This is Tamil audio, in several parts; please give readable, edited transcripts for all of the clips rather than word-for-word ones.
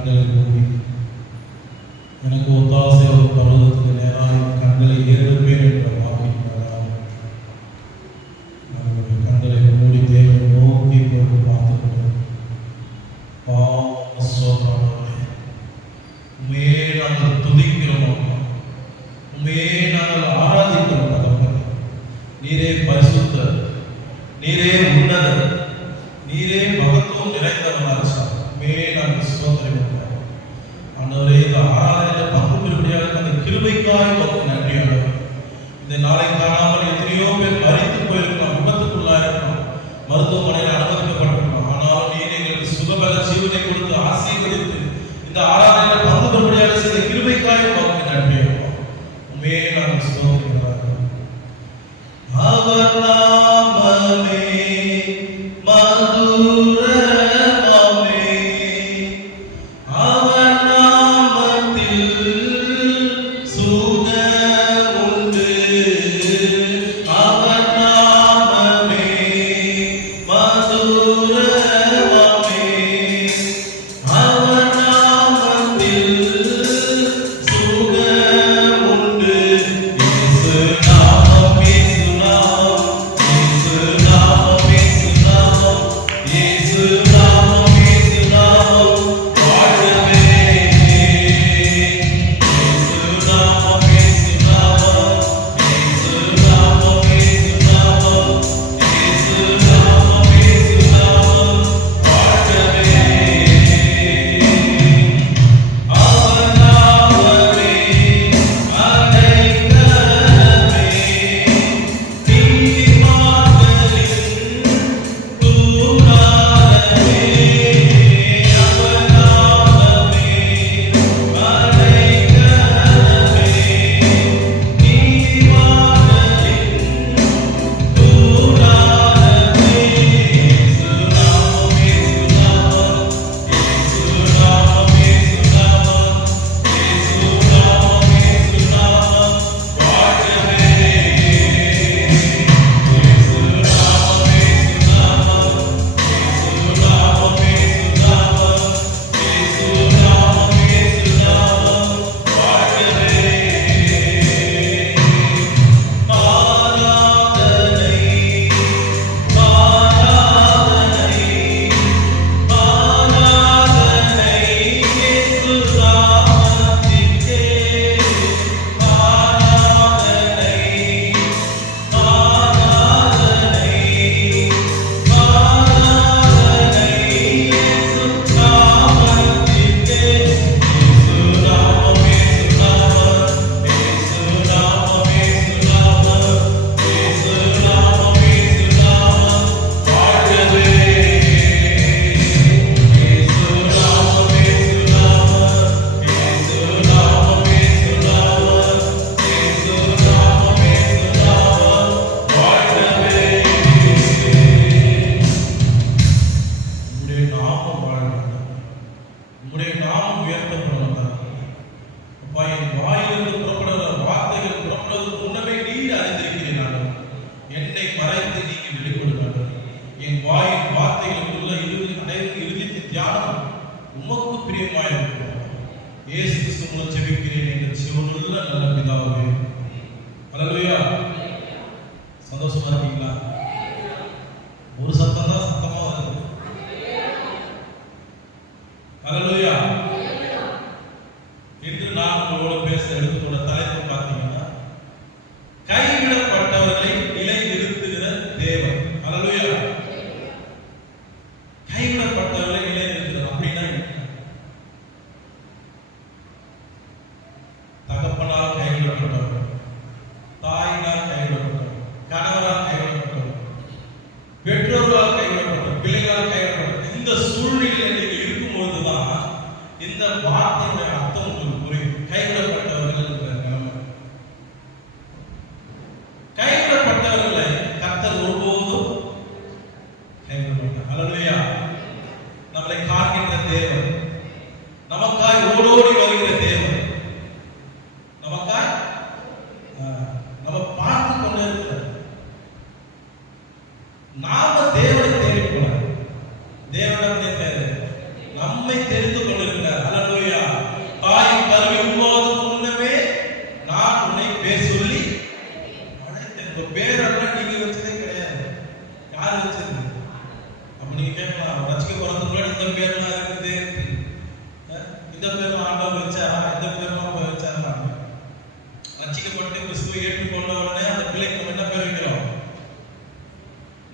கண்களை மூடி எனக்கு ஒத்தாசை ஒரு பருவத்துக்கு நேராக கண்களை ஏறுவேன் என்ற வாக்கினார். நம்முடைய கண்களை மூடி தேவனை நோக்கி போட்டு பார்த்துக்கொண்டு உண்மையே நாங்கள் துதிக்கிறோம், உண்மையே நாங்கள் ஆராதிக்கிறோம். தகப்பனே, நீரே பரிசுத்தர், நீரே உன்னதர், நீரே மகத்துவம் நிறைந்தவராக உண்மையே நாங்கள் ஸ்தோத்திரிக்கிறோம். ஆண்டவரே, இந்த ஆராதனையில் பங்கு பெறும்படியாக அந்த கிருபைக்காய் உங்களுக்கு நன்றி. ஆண்டவரே, இந்த நாளை காணாமல் எத்தனையோ பேர் மரித்து போயிருக்கலாம், விபத்துக்குள்ளாயிருக்கலாம், மருத்துவமனையில் அனுமதிக்கப்பட்டிருக்கலாம். ஆனாலும் நீர் எங்களுக்கு சுகபல ஜீவனை கொடுத்து ஆசீர்வதித்து இந்த ஆராதனையில் பங்கு பெறும்படியாக செய்த கிருபைக்காய் உங்களுக்கு நன்றி. உண்மையே நாங்கள் ஸ்தோத்திரிக்கிறோம். அவர் நாமமே மதுர சந்தோஷமா இருக்கீங்களா? ஒரு சத்தம் தான் சத்தமா வருது. ஹல்லேலூயா. இன்று நான் உங்களோட பேசுற இடத்தோட தலைப்பு பார்த்தீங்கன்னா, கைவிடப்பட்டவர்களை நிலை நிறுத்துகிற தேவன். ஹல்லேலூயா. கைவிடப்பட்டவர்களை நிலை நிறுத்துகிற அப்படின்னா தகப்பனால் கைவிடப்பட்டவர், தாயினால் கைவிடப்பட்டவர், கணவரால் கைவிடப்பட்டவர், பெற்றோர்களால் கைவிடப்பட்டவர், பிள்ளைகளால் கைவிடப்பட்டவர். இந்த சூழ்நிலையில் நீங்கள் இருக்கும்போதுதான் இந்த வார்த்தையுடைய அர்த்தம் உங்களுக்கு புரியும். கைவிடப்பட்டவர்கள் என்ற நிலைமை. கைவிடப்பட்டவர்களை கர்த்தர் ஒருபோதும் கைவிட மாட்டார். ஹல்லேலூயா. நம்மளை காக்கின்ற தேவன், நமக்காய் ஓடோடி வருகிற தேவன், நமக்காய் நம்ம பார்த்து கொண்டே இருக்கிறார். நாம தேவனை தேடி போனார், தேவனை தேவை நம்மை தெரிந்து கொண்டிருக்கிறார். பேர்லாம் இருக்குது, இந்த பேர்லாம் ஆண்டவர் வச்சா, இந்த பேர்லாம் வச்சா. ரட்சிக்கப்பட்டு கிறிஸ்துவை ஏற்றுக்கொண்ட உடனே அந்த பிள்ளைக்கு என்ன பேர் வைக்கிறோம்?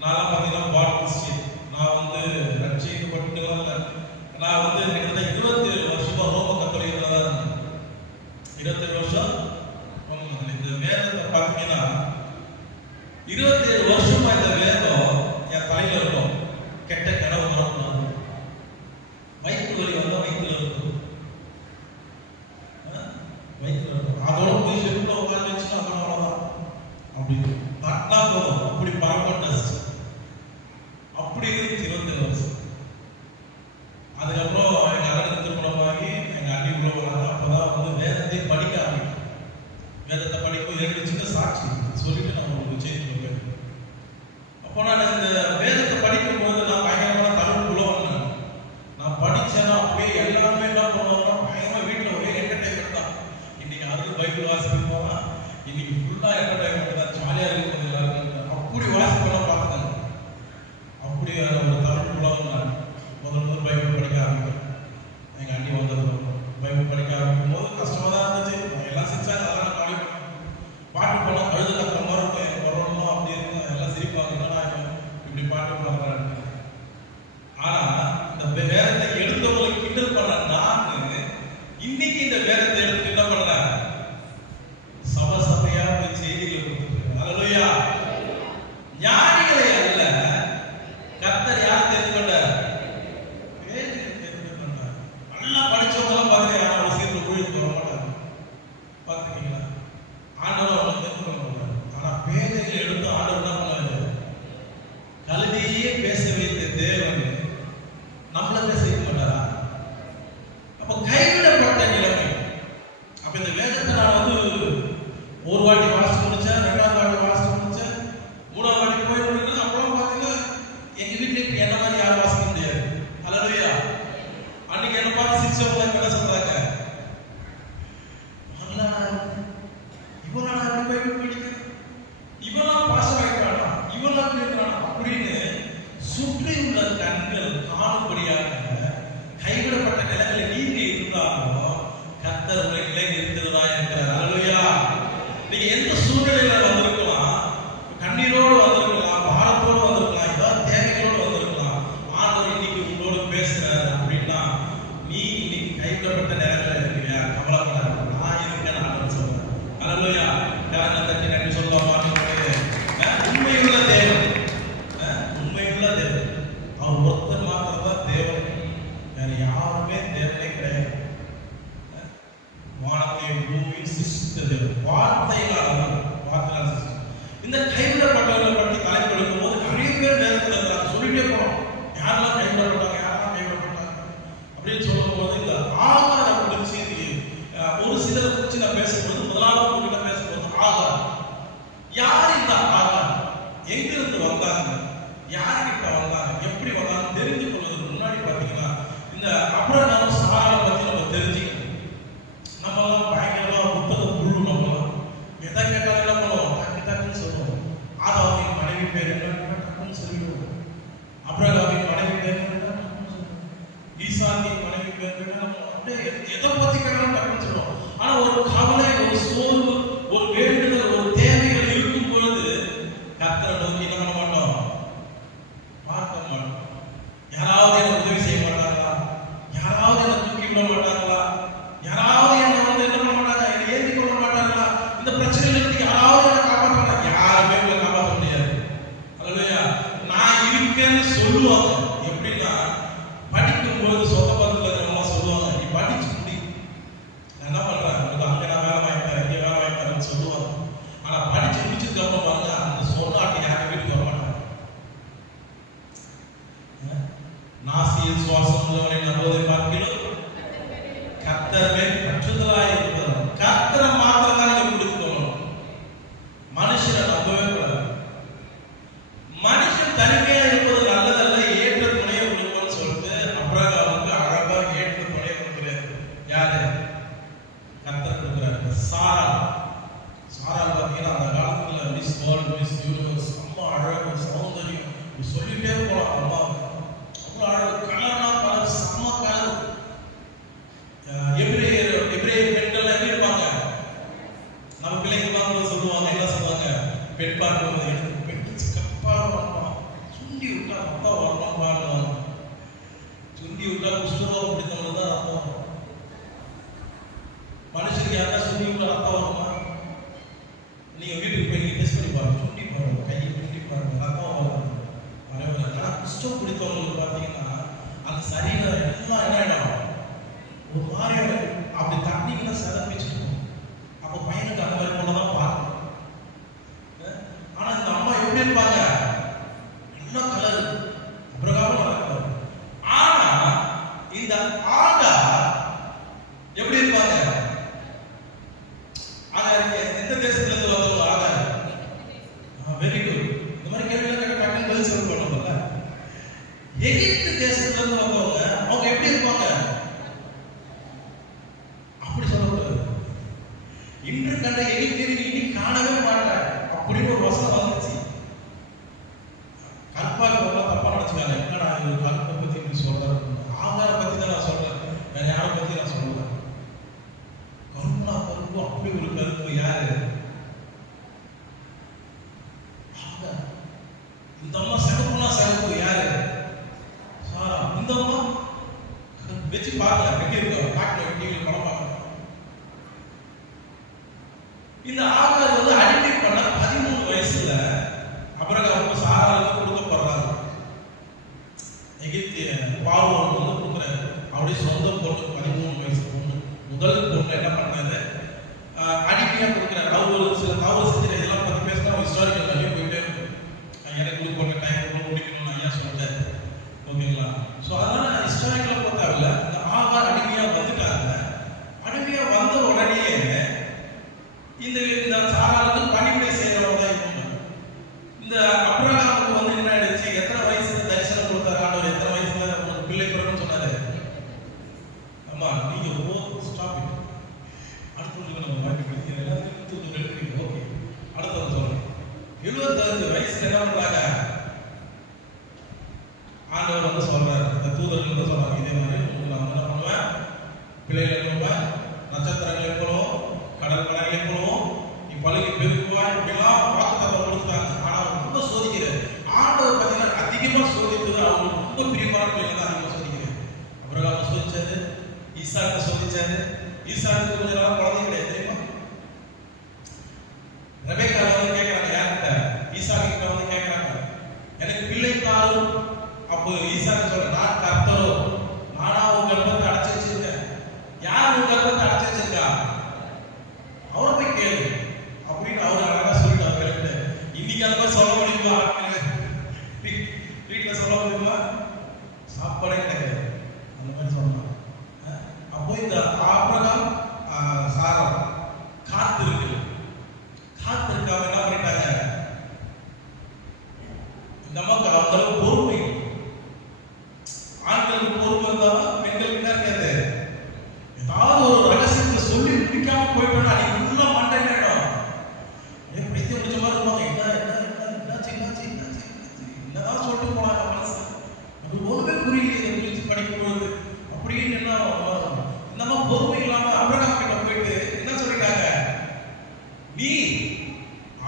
நான் பார்த்தீங்கன்னா பாட் கிறிஸ்டியன். நான் ரட்சிக்கப்பட்டுலாம் இல்லை, நான் கிட்டத்தட்ட 27 வருஷமா ரோம கத்தோலிக்கத்துல தான் இருந்தேன். 27 வருஷம். இந்த வேதத்தை பார்த்தீங்கன்னா 27 வருஷமா இந்த வேதம் என் தலையில இருக்கும். கெட்ட கனவு வரக்கூடாது, வயிற்று வலி வந்தா வயிற்றுல இருக்கும், வயிற்றுல இருக்கும். அதோட போய் செல்ல உட்காந்து வச்சுன்னா அதோட அவ்வளோதான். அப்படி தட்டா போதும், அப்படி பரவ டெஸ்ட் அப்படி இருக்கு 27 வருஷம். அதுக்கப்புறம் எங்க அண்ணனுக்கு திருமணமாகி எங்க அண்ணி உள்ள வராங்க. அப்பதான் வேதத்தை படிக்க ஆரம்பிக்கும். வேதத்தை படிக்கும் 2 சின்ன சாட்சி சொல்லிட்டு நான் உங்களுக்கு செய்தி வைப்பேன். அப்போ நான் இந்த வேதத்தை படிக்கும் போது நான் பயங்கரமான தமிழ்க்குள்ள வந்தேன். நான் படிச்சேன்னா அப்படியே எல்லாருமே என்ன பண்ணுவாங்கன்னா பயங்கரமா வீட்டில் ஒரே என்டர்டைன்மெண்ட் தான். இன்னைக்கு அது பைபிள் வாசிக்க போனா இன்னைக்கு ஃபுல்லா என்டர்டைன்மெண்ட் தான், ஜாலியா இருக்கும் எல்லாரும். அப்படி வாசிப்பெல்லாம் பார்த்துட்டாங்க. அப்படி ஒரு தமிழ்க்குள்ள வந்தேன். முதல் பைபிள் படிக்க ஆரம்பிக்கும். எங்க அண்ணி வந்தது பைபிள் படிக்க ஆரம்பிக்கும் போது கஷ்டமா தான் இருந்துச்சு. எல்லாம் சிரிச்சாங்க, அதெல்லாம் காலி பாட்டு போனால் கழுது கத்துற மாதிரி இருக்கும். வரணும் அப்படி இருக்கும், எல்லாம் சிரிப்பாங்க, இப்படி பாட்டு பாடுறாங்க. ஆனா இந்த வேதத்தை எடுத்தவங்களுக்கு கிண்டல் பண்ண நான் இன்னைக்கு இந்த வேதத்தை எடுத்து என்ன பண்றேன்? சபையா போய் செய்திகளை கொடுத்துருக்கேன். அல்லேலூயா. ஞானிகளை அல்ல, கர்த்தர் யார் தெரிந்து கொண்டார்? நல்லா படிச்சவங்க பாருங்க, யாரும் ஒரு சீர்ல கோயிலுக்கு வர மாட்டாங்க. பார்த்துக்கீங்களா? ஆண்டவர் அவங்க தெரிந்து கொள்ள மாட்டார். ஆனா பேதைகளை எடுத்து ஆண்டவர் என்ன பண்ணுவாரு? கல்வியே பேச வைத்த தேவன் நம்மள பேச வைக்க மாட்டாரா? அப்ப கைவிடப்பட்ட நிலைமை. அப்ப இந்த வேதத்தை நான் ஒரு வாட்டி வாசிச்சு முடிச்சேன், 2வது வாட்டி வாசிச்சு முடிச்சேன், 3வது வாட்டி போய் முடிக்கிறது. அப்புறம் பாத்தீங்கன்னா எங்க வீட்டுல என்ன மாதிரி யாரும் வாசிக்க முடியாது. அல்லேலூயா. அன்னைக்கு என்ன பார்த்து சிரிச்சவங்க என்ன சொல்றாங்க? இவனா பைபிள் படிக்க, இவனா பாச வைக்கிறானா, இவனா கேட்கிறானா அப்படின்னு சுற்றி உள்ள கண்கள் காணும்படியாக கைவிடப்பட்ட நிலங்களில் நீங்க இருந்தாலும் கர்த்தர் உங்களை நிலை நிறுத்துவதா இருக்கிறார். அல்லேலூயா. நீங்க எந்த சூழ்நிலையில வந்திருக்கலாம், கண்ணீரோடு வந்திருக்கலாம், பாரத்தோடு வந்திருக்கலாம், ஏதாவது தேவைகளோடு வந்திருக்கலாம். ஆண்டவர் இன்னைக்கு உங்களோடு பேசுறாரு அப்படின்னா நீ இன்னைக்கு கைவிடப்பட்ட நிலங்களில் இருக்கிறியா? கவலைப்படாத, நான் இருக்கேன் ஆண்டவர் சொல்றேன். அல்லேலூயா. காரணம் தட்டி நன்றி சொல்லுவாங்க. உண்மையுள்ள தேவன், உண்மையுள்ள தேவன் அவர் ஒருத்தர் மாத்திரம் தான் தேவன், வேற யாருமே தேவனே கிடையாது. வானத்தையும் பூமியும் சிருஷ்டித்த தேவன் வார்த்தைகளால் இந்த கைவிடப்பட்டவர்களை பற்றி தலைப்பு எடுக்கும் போது நிறைய பேர் நேரத்தில் இருக்கிறாங்க. சொல்லிட்டே போனோம், யாரெல்லாம் கைவிடப்பட்டாங்க, யாரெல்லாம் கைவிடப்பட்டாங்க அப்படின்னு சொல்லும் போது இந்த ஆகார குறிச்சு ஒரு சிலரை குறிச்சு நான் பேசும்போது, முதலாவது உங்ககிட்ட பேசும்போது ஆகார் யார்? இந்த ஆகார் எங்கிருந்து வந்தாங்க, யார்கிட்ட வந்தாங்க, எப்படி வந்தாங்க தெரிஞ்சு கொள்வதற்கு முன்னாடி பார்த்தீங்கன்னா இந்த அப்ரஹாம் சாராளை பற்றி நம்ம தெரிஞ்சுக்கணும். நம்மளாம் பயங்கரமா புத்தக புழு, நம்மளாம் எதை கேட்டாலும் என்ன பண்ணுவோம்? டக்குன்னு சொல்லுவோம். ஆதாமின் மனைவி பேர் என்ன டக்குன்னு சொல்லிடுவோம். அப்ரஹாமின் மனைவி பேர் என்ன டக்குன்னு சொல்லுவோம். ஈசாக்கின் மனைவி பேர் என்ன அப்படியே எதை பத்தி கேட்டாலும் டக்குன்னு சொல்லுவோம். ஆனா ஒரு கவலை, ஒரு சோர்வு, ஒரு வேண்டுதல், ஒரு தேவைகள் இருக்கும் பொழுது கர்த்தரை நோக்கி என்ன பண்ண மாட்டோம்? பார்க்க மாட்டோம். யாராவது எனக்கு உதவி செய்ய மாட்டாங்களா? யாராவது என்னை தூக்கி விட மாட்டாங்களா? யாராவது என்னை என்ன பண்ண மாட்டாங்க? என்னை ஏற்றி கொள்ள மாட்டாங்களா? இந்த பிரச்சனைகளுக்கு யாராவது என்னை காப்பாற்ற? யாருமே உங்களை காப்பாற்ற முடியாது. அல்லேலூயா. நான் இருக்கேன்னு சொல்லுவாங்க. எப்படின்னா படிக்கும்போது சொந்த பக்கத்துல இருக்கிறவங்க சொல்லுவாங்க, நீ படிச்சு முடி, நான் என்ன பண்றேன், அங்க நான் வேலை வாங்கிக்கிறேன், இங்க வேலை வாங்கிக்கிறேன்னு சொல்லுவாங்க. ஆனா படிச்சு முடிச்சதுக்கு அப்புறம் பாருங்க, அந்த சொல்லாட்டி யாரும் வீட்டுக்கு வர மாட்டாங்க. நாசியில் சுவாசம் உள்ளவனை நம்புவதை பார்க்கிறோம், கர்த்தர் மேல் பற்றுதலாய் இருக்கிறார். கர்த்தரை மாத்திரம் தான் நீங்க கொடுத்துக்கணும், மனுஷனை நம்பவே கூடாது. மனுஷன் தனிமையா இருப்பது நல்லதல்ல, ஏற்ற துணையை கொடுக்கணும்னு சொல்லிட்டு அப்ரஹாமுக்கு அழகா ஏற்ற துணையை கொடுக்கிறார். யாரு? கர்த்தர் கொடுக்கிறார். சாரா பார்த்தீங்கன்னா அந்த காலத்துல மிஸ் வேர்ல்ட், மிஸ் யூனிவர்ஸ், அம்மா அழகு, சௌந்தரியம் சொல்லிட்டே போலாம். அம்மா அவ்வளோ அழகு, கலர்னா கலர், ஆகா எப்படி இருப்பாங்க? ஆகா எந்த தேசத்துல இருந்து வந்தவங்க? ஆகா வெரி குட். இந்த மாதிரி கேள்வி கேட்க டக்குனு பதில் சொல்ல போனோம்ல. எகிப்து தேசத்துல இருந்து வந்தவங்க அவங்க எப்படி இருப்பாங்க? அப்படி சொல்லக்கூடாது. இன்று கண்ட எகிப்தியரை இனி காணவே மாட்டாங்க அப்படின்னு ஒரு வசனம் வந்துச்சு. கல்பாக்கு தப்பா நினைச்சுக்காங்க. என்னடா இது கல்பை பத்தி இப்படி சொல்றாரு? ஆகார பத்தி தான் நான் சொல்றேன், வேற யாரை பத்தி நான் சொல்லல. கருணா கருப்பு அப்படி ஒரு கருப்பு யாரு? இந்த அம்மா சிறப்புனா சிறப்பு யாரு? சாரா. இந்த அம்மா வச்சு பார்க்கல, வெட்டி இருக்கோம் காட்டுல டிவியில் படம் பார்க்கணும். இந்த ஆகார் வந்து அடிமை பண்ண 13 வயசுல அபிரகாமுக்கு சாராளுக்கு கொடுக்கப்படுறாரு. எகிப்திய பார்வோன் வந்து கொடுக்குறாரு. அவருடைய சொந்த பொண்ணு 13 வயசு பொண்ணு. முதல் பொண்ணு என்ன பண்ணாரு? அடிமையா கொடுக்குறாரு. அவர் ஒரு சில தவறு செஞ்சு இதெல்லாம் பத்தி பேசினா ஹிஸ்டாரிக்கல் நிறைய போயிட்டே இருக்கும். எனக்கு கொடுக்க டைம் முடிக்கணும்னு ஐயா சொல்லிட்டாரு. ஓகேங்களா? ஸோ அதனால ஹிஸ்டாரிக்கலை பார்த்தாவில்ல, இந்த ஆகார் அடிமையா வந்துட்டாங்க. அடிமையா வந்த உடனே இந்த சாராளுக்கு பணிவிடை செய்யறவங்க தான் இவங்க. இந்த அபிரகாமுக்கு வந்து என்ன ஆயிடுச்சு? எத்தனை வயசுல தரிசனம் கொடுத்தாரு ஆண்டவர்? எத்தனை வயசுல உங்களுக்கு பிள்ளை பிறகுன்னு சொன்னாரு? ஆமா, நீங்க ஸ்டாப் இட். அடுத்து நம்ம வாழ்க்கை பத்தி எல்லாத்தையும் தூத்து எடுக்கிறீங்க. ஓகே, அடுத்தது சொல்றேன். 75 வயசுல என்ன பண்றாங்க? ஆண்டவர் வந்து சொல்றாரு, இந்த தூதர்கள் வந்து சொல்றாங்க, இதே மாதிரி உங்களுக்கு நான் என்ன பண்ணுவேன்? பிள்ளைகளை கொடுப்பேன், நட்சத்திரங்களை போலவும் கடல் கடலை போலவும் நீ பழுகி பெருக்குவாய். இப்படிலாம் வாக்குத்தத்தம் கொடுத்துட்டாங்க. ஆனா ரொம்ப சோதிக்கிறார் ஆண்டவர். பார்த்தீங்கன்னா அதிகமா சோதித்தது அவங்களுக்கு ரொம்ப பிரியமான பிள்ளைங்க தான் அதிகமா சோதிக்கிறார். அபிரகாம் சோதிச்சாரு, ஈசாக்கு சோதிச்சாரு. ஈசாக்கு கொஞ்ச நாள் குழந்தை கிடையாது தெரியுமா? ரெபெக்கா வந்து கேட்கறாங்க யார்கிட்ட? ஈசாக்கு கிட்ட வந்து கேட்கறாங்க, எனக்கு பிள்ளை தாரும். அப்போ ஈசாக்கு சொல்ற, நான் கர்த்தரோ, நானா உங்க கர்ப்பத்தை அடைச்சு வச்சிருக்கேன். யார் உங்க கர்ப்பத்தை அடைச்சு வச்சிருக்கா? அவரை போய் கேளு அப்படின்னு அவர் அழகா சொல்லிட்டாங்க. இன்னைக்கு அந்த மாதிரி சொல்ல முடியுமா? வீட்டுல சொல்ல முடியுமா? சாப்பாடே கிடையாது அந்த மாதிரி சொல்லலாம். அப்போ இந்த ஆபிரகாம் சாரா காத்து இருக்கு. காத்து இருக்காம என்ன பண்ணிட்டாங்க? இந்த அம்மாவுக்கு அந்த அளவு பொறுமை. ஆண்களுக்கு பொறுமை இருந்தாலும் பெண்களுக்கு என்ன இருக்காது? ஏதாவது ஒரு ரகசியத்தை சொல்லி முடிக்காம போயிட்டோம்னா அன்னைக்கு ஃபுல்லா மண்டை ஆயிடும். பைத்தியம் முடிச்ச மாதிரி இருப்பாங்க. என்னதான் சொல்லிட்டு போனாங்க மனசு. அது ஒண்ணுமே புரியலையே குறித்து படிக்கும்போது அப்படின்னு என்ன இந்த மாதிரி பொறுமை இல்லாம அபிரகாம் கிட்ட போயிட்டு என்ன சொல்லிட்டாங்க? நீ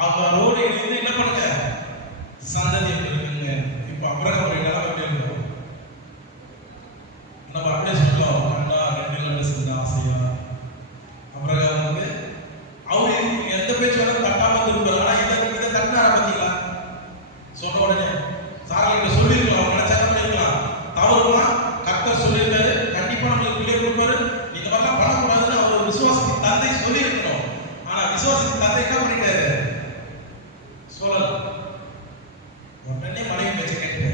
அவரோடு இணைந்து என்ன பண்ணுங்க? சந்ததி இருக்குங்க. இப்ப அபிரகாம் நிலைமை எப்படி இருக்கும்? நம்ம அப்படியே சொல்லுவோம், கண்டா 2 நிமிஷம் ஆசையா. அபிரகாம் வந்து அவரு எந்த பேச்சு வேணாலும் தட்டாம திருப்பாரு. ஆனா இதை தட்டினாரா பார்த்தீங்களா? சொன்ன உடனே சாராளுக்கு சொல்லியிருக்கலாம், அவங்க நினைச்சா பண்ணிருக்கலாம். தவறுனா கர்த்தர் சொல்லியிருக்காரு, கண்டிப்பா நம்மளுக்கு பிள்ளை கொடுப்பாரு, இந்த மாதிரிலாம் பண்ணக்கூடாதுன்னு அவர் விசுவாசத்தின் தந்தை சொல்லி இருக்கணும். ஆனா விசுவாசத்தின் தந்தை என்ன பண்ணிட்டாரு? சொல்லல. உடனே மனைவி பேச்ச கேட்டாரு.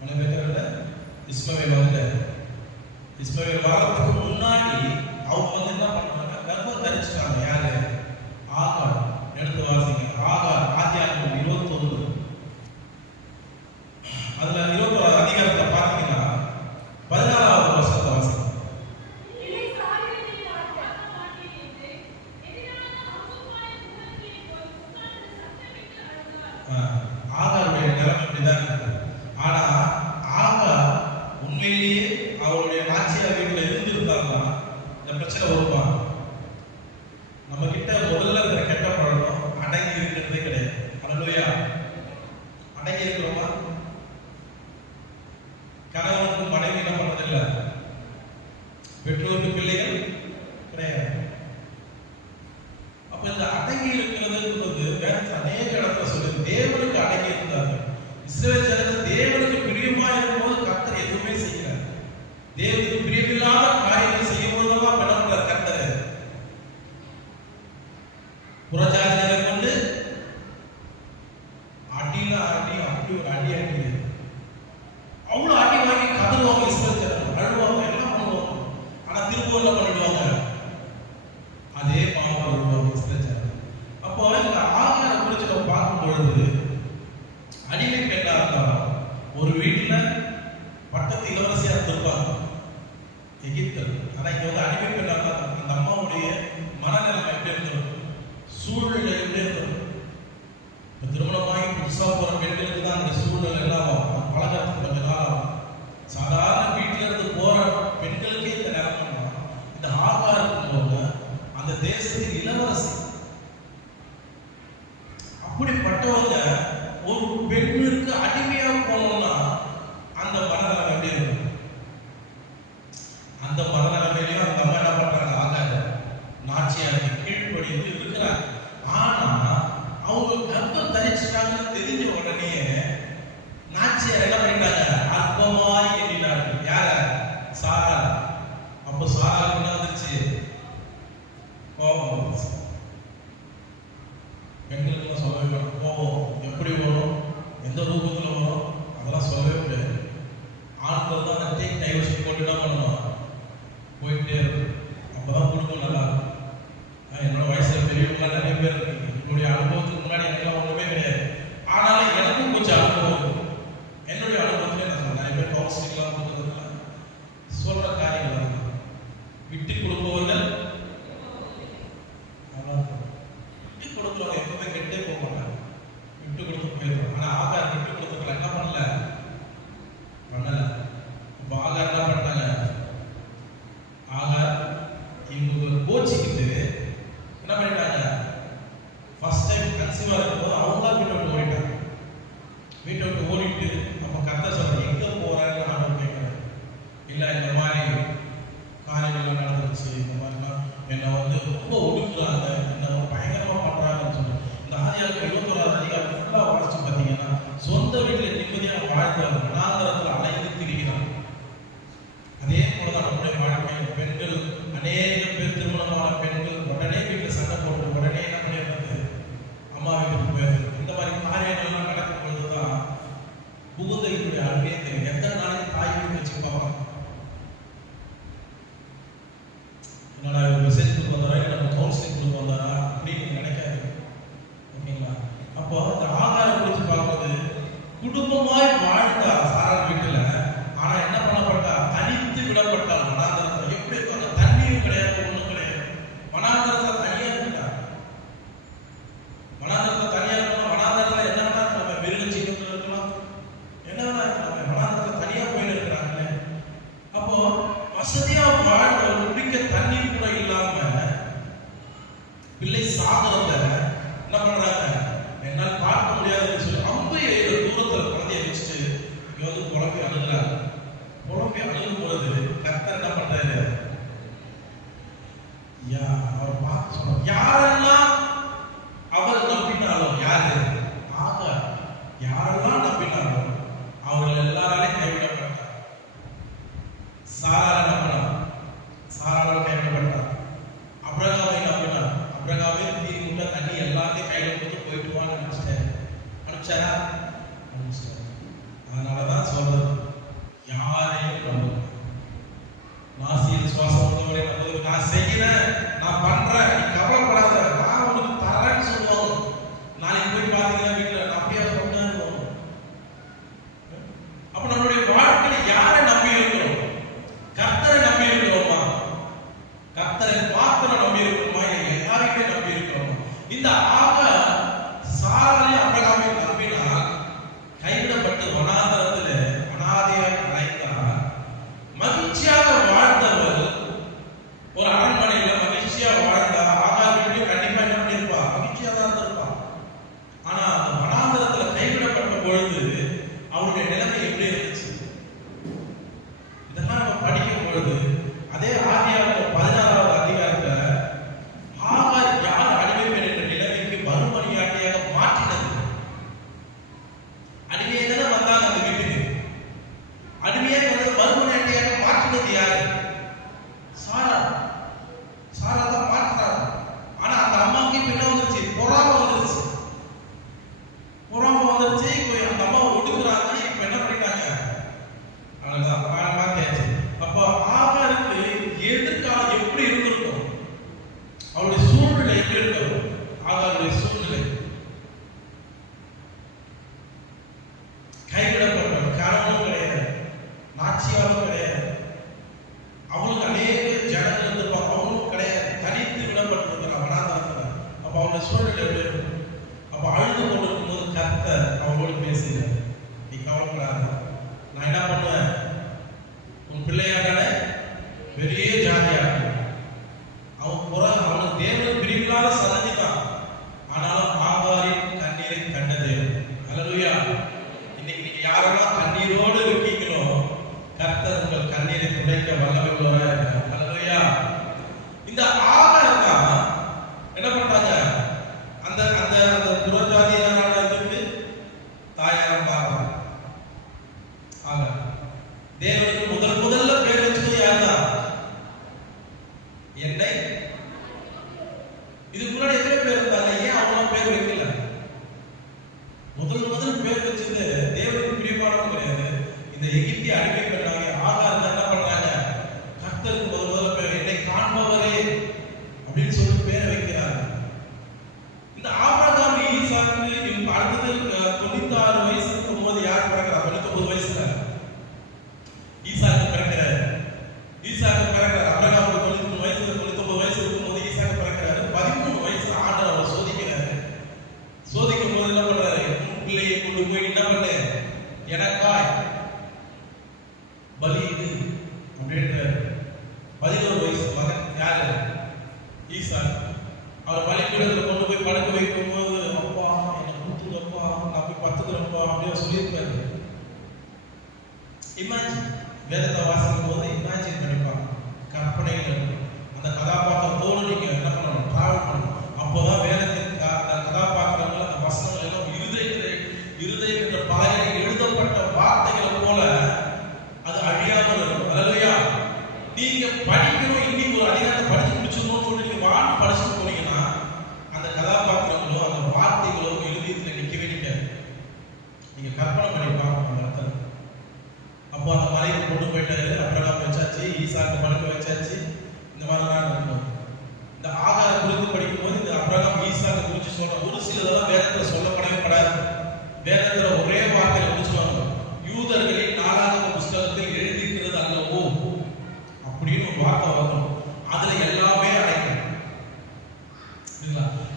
மனைவி பேச்ச இஸ்மவேல் வந்துட்டாரு. இஸ்மவேல் வரதுக்கு முன்னாடி அவங்க வந்து என்ன பண்றாங்க? கர்ப்பம் தரிச்சிட்டாங்க. யாரு? ஆகார். எடுத்து வாசிங்க. ஆகார் ஆதியாகமம் 21. அதுல 21 அதிகாரத்துல பாத்தீங்கன்னா 14வது வசனத்தை வாசிங்க. ஆகாருடைய நிலைமை இப்படிதான் இருக்கு. ஆனா ஆகார் உண்மையிலேயே அவருடைய நாச்சியார் வீட்டுல இருந்திருந்தாங்கன்னா இந்த பிரச்சனை வருமா? நம்ம கிட்ட முதல்ல இருக்கிற கெட்ட பழக்கம் அடங்கி இருக்கிறதே கிடையாது. அல்லேலூயா. அடங்கி இருக்கிறோமா? கணவனுக்கு மனைவி என்ன பண்றதில்லை, பெற்றோருக்கு பிள்ளைகள் கிடையாது. அப்ப இந்த அடங்கி இருக்கிறது வேதத்துல அநேக இடத்துல சொல்லி தேவனுக்கு அடங்கி இருந்தாங்க. இஸ்ரவேல் ஜனங்கள் தேவனுக்கு பிரியமா இருக்கும்போது கர்த்தர் எதுவுமே செய்யறாரு. தேவனுக்கு பிரியமில்லாத காரியங்கள் செய்யும் போதெல்லாம் பண்ற கர்த்தர் புறஜாதிகளை கொண்டு அடியில அடி, அப்படி ஒரு அடி அடி, அவ்வளவு அடி வாங்கி கதறுவாங்க. இஸ்ரவேல் ஜனங்கள் பெண்ண பட்டத்து இளவரசியா இருந்திருப்பாங்க எகிப்தில். ஆனா இங்க வந்து அடிமை பெண்ணாக அந்த அம்மாவுடைய மனநிலைமை எப்படி இருந்திருக்கும், சூழ்நிலை எப்படி இருந்திருக்கும். திருமணமாகி புதுசா போற பெண்களுக்கு தான் அந்த சூழ்நிலை எல்லாம் பழகிறதுக்கு கொஞ்ச காலம். சாதாரண வீட்டில இருந்து போற பெண்களுக்கே இந்த நிலைமைன்னா இந்த ஆகார் இருக்கும்போது அந்த தேசத்தின் இளவரசி. அப்படிப்பட்டவங்க ஒரு பெண்ணுக்கு அடிமையா போனோம்னா அந்த மனநிலைமை எப்படி இருக்கும். அந்த மனநிலைமையிலையும் அந்த அம்மா என்ன பண்றாங்க, ஆகாத நாச்சியாருக்கு கீழ்ப்படிந்து இருக்கிறாங்க. ஆனா அவங்க கர்ப்பம் தரிச்சிட்டாங்கன்னு தெரிஞ்ச உடனே நாச்சியார் என்ன பண்ணிட்டாங்க, அற்பமாய் எண்ணினார்கள். யார? சாரா. அப்ப சாரா என்ன வந்துருச்சு, கோபம் வந்துருச்சு. பெண்களுக்கு சொல்லவே மாட்டோம். கோபம் எப்படி வரும், எந்த ரூபத்துல வரும், அதெல்லாம் சொல்லவே முடியாது. ஆண்கள் தான் அந்த டேக் டைவர்ஷன் போட்டு என்ன பண்ணணும், போயிட்டே இருக்கும். அப்பதான் குடும்பம் நல்லா இருக்கும். என்னோட வயசுல பெரியவங்க நிறைய பேர் இருக்கு. என்னுடைய அனுபவத்துக்கு முன்னாடி எனக்குலாம் ஒண்ணுமே கிடையாது. ஆனாலும் எனக்கும் கொஞ்சம் அனுபவம் இருக்கு. என்னுடைய அனுபவத்துல நான் நிறைய பேர் கவுன்சிலிங்லாம் கொடுக்கறதுல சொல்ற காரியங்கள் விட்டு கொடுப்பவர்கள் விட்டு கொடுக்குறவங்க எப்பவுமே கெட்டே போக மாட்டாங்க. விட்டு கொடுத்து போயிடுவோம். ஆனா ஆகார் விட்டு கொடுத்துருக்கல, என்ன பண்ணல. இப்ப ஆகார் என்ன பண்ணாங்க, ஆகார் இவங்க கோச்சிக்கிட்டு என்ன பண்ணிட்டாங்க, ஃபர்ஸ்ட் டைம் கன்சீவா இருக்கும்போது அவங்க தான் வீட்டை விட்டு ஓடிட்டாங்க. வீட்டை விட்டு ஓடிட்டு அப்ப கர்த்தர் சொல்றாரு, எங்க போறேன்னு நான் கேட்கிறேன். இல்ல இந்த மாதிரி காரியங்கள்லாம் நடந்துருச்சு, இந்த மாதிரிலாம் என்னை வந்து ரொம்ப ஒடுக்குறாங்க, என்ன பயங்கரமா பண்றாங்கன்னு சொல்லி இந்த ஆதியாகமம் 21ஆம் அதிகாரம் ஃபுல்லா வாசிச்சு பார்த்தீங்கன்னா சொந்த வீட்டில் நிம்மதியாக வாழ்ந்தவங்க வனாந்தரத்தில் அலைந்து திரிகிறாங்க. அதே போலதான் நம்முடைய வாழ்க்கையில் பெண்கள் அநேக பேர் திருமணமான பெண்கள் உடனே வீட்டில் சண்டை போட்டு உடனே என்ன பண்ணிடுறது, அம்மா வீட்டுக்கு போயிடுறது. இந்த மாதிரி காரியங்கள்லாம் நடக்கும் பொழுதுதான் புகுந்த வீட்டுடைய அருமையே தெரியும். எத்தனை நாளைக்கு தாய் வீட்டு வச்சுக்கோங்க, என்னடா மெசேஜ் கொடுக்க வந்தாரா, நம்ம கவுன்சிலிங் கொடுக்க வந்தாரா அப்படின்னு நினைக்காது. ஓகேங்களா? அப்போ அந்த ஆகாரம் குறித்து பார்க்கும்போது குடும்பமாய் வாழ்ந்தா சாரா வீட்டுல, ஆனா என்ன பண்ணப்பட்டா, தனித்து விடப்பட்டா வனாந்தரத்துல. எப்படி இருக்காங்க, தண்ணியும் கிடையாது, ஒண்ணும் கிடையாது. வனாந்தரத்துல தனியா இருக்கா. வனாந்தரத்துல தனியா இருக்கணும். வனாந்தரத்துல என்ன வேணா நம்ம மிருக ஜீவன்கள் இருக்கலாம், என்ன வேணா இருக்கலாம். வனாந்தரத்துல தனியா போயிட்டு இருக்கிறாங்களே. அப்போ வசதியா வாழ்ந்த குடிக்க தண்ணீர் கூட இல்லாம பிள்ளை சாகிறத என்ன பண்றாங்க, என்னால் பார்க்க முடியாதுன்னு சொல்லி 50 தூரத்துல குழந்தைய வச்சுட்டு இங்க வந்து குழம்பி அழுகிறாங்க. குழம்பி அழுகும் பொழுது கர்த்தர் என்ன பண்றாரு, அவர் பார்த்து சொன்னார், யாரெல்லாம் அவர் நம்பினாலும், யாரு ஆகார், யாரெல்லாம் நம்பினாலும் அவர்கள் எல்லாராலையும் கைவிடப்பட்டார். சாரா என்ன பண்ணார், சாராவால் கைவிடப்பட்டார். அப்ரகாமை நம்பினார், அப்ரகாமே தீ முட்டை தண்ணி எல்லாத்தையும் கையில கொடுத்து போயிட்டு வான்னு அனுப்பிச்சாரா, அனுப்பிச்சாரு. அதனாலதான் சொல்றது, யாரையும் நம்புங்க. நாசியில் சுவாசம் உள்ளவரை நம்புவது, நான் செய்கிறேன், நான் பண்றேன், நீ கவலைப்படாத எகிப்திய அடிமை பெண்ணாகிய ஆகார் என்ன பண்றாங்க? கர்த்தருக்கு முதல்ல பேர் என்னை காண்பவரே அப்படின்னு சொல்லி பேரை வைக்கிறாங்க. இந்த ஆபிரகாம் ஈசாக்கு இவங்க அடுத்தது 96 வயசு இருக்கும்போது யார் பிறக்கிறா? 99 வயசுல ஈசாக்கு பிறக்கிறார். ஆபிரகாம் 99 வயசு இருக்கும்போது ஈசாக்கு பிறக்கிறாரு. 13 வயசுல ஆண்டவர் அவரை சோதிக்கிறாரு. சோதிக்கும் போது என்ன பண்றாரு? பிள்ளையை கொண்டு போய் என்ன பண்ணு, எனக்காய் பலி இது அப்படின்றாரு. 11 வயசு மகன் யாரு? ஈசாக்கு. அவர் பலிபீடத்துல கொண்டு போய் படுக்க வைக்கும் போது, அப்பா என்னை கூத்துங்கப்பா, நான் போய் பத்துக்கிறப்பா அப்படின்னு சொல்லியிருக்காரு. இமேஜின் வேதத்தை வாசிக்கும் போது இமேஜின் பண்ணிப்பாங்க, கற்பனைகள் அந்த கதாபாத்திரத்தோடு நீங்க என்ன பண்ணணும்? டிராவல் பண்ணணும். அப்போதான் வேதத்தின் அந்த கதாபாத்திரங்கள் அந்த வசனங்கள் எல்லாம் இருதயம் என்ற பலகையில் எழுதப்பட்ட வார்த்தைகளை போல அது அழியாமல் இருக்கும். அல்லேலூயா. நீங்க படிக்கணும், இன்னைக்கு ஒரு அதிகாரத்தை படிச்சு முடிச்சிடணும்னு சொல்லி நீங்க வான் படிச்சுட்டு போனீங்கன்னா அந்த கதாபாத்திரங்களோ அந்த வார்த்தைகளோ எழுதியத்துல நிற்கவே நிற்காது. நீங்க கற்பனை பண்ணி பார்க்கணும் அர்த்தம். அப்போ அந்த மலையை கொண்டு போயிட்டாரு. அப்புறம் வச்சாச்சு, ஈசாக்கு படுக்க வச்சாச்சு. இந்த மாதிரிலாம் நடக்கும். இந்த ஆகார குறித்து படிக்கும் போது இந்த அப்ரகாம் ஈசாக்கு குறித்து சொல்ற ஒரு சிலதெல்லாம் வேதத்துல சொல்லப்படவே படாது. வேதத்துல ஒரே வார்த்தையில முடிச்சுவாங்க, யூதர்களின் 4ஆம் புஸ்தகத்தில் எழுதியிருக்கிறது அல்லவோ அப்படின்னு ஒரு வார்த்தை வரும். அதுல எல்லாமே அடங்கும்.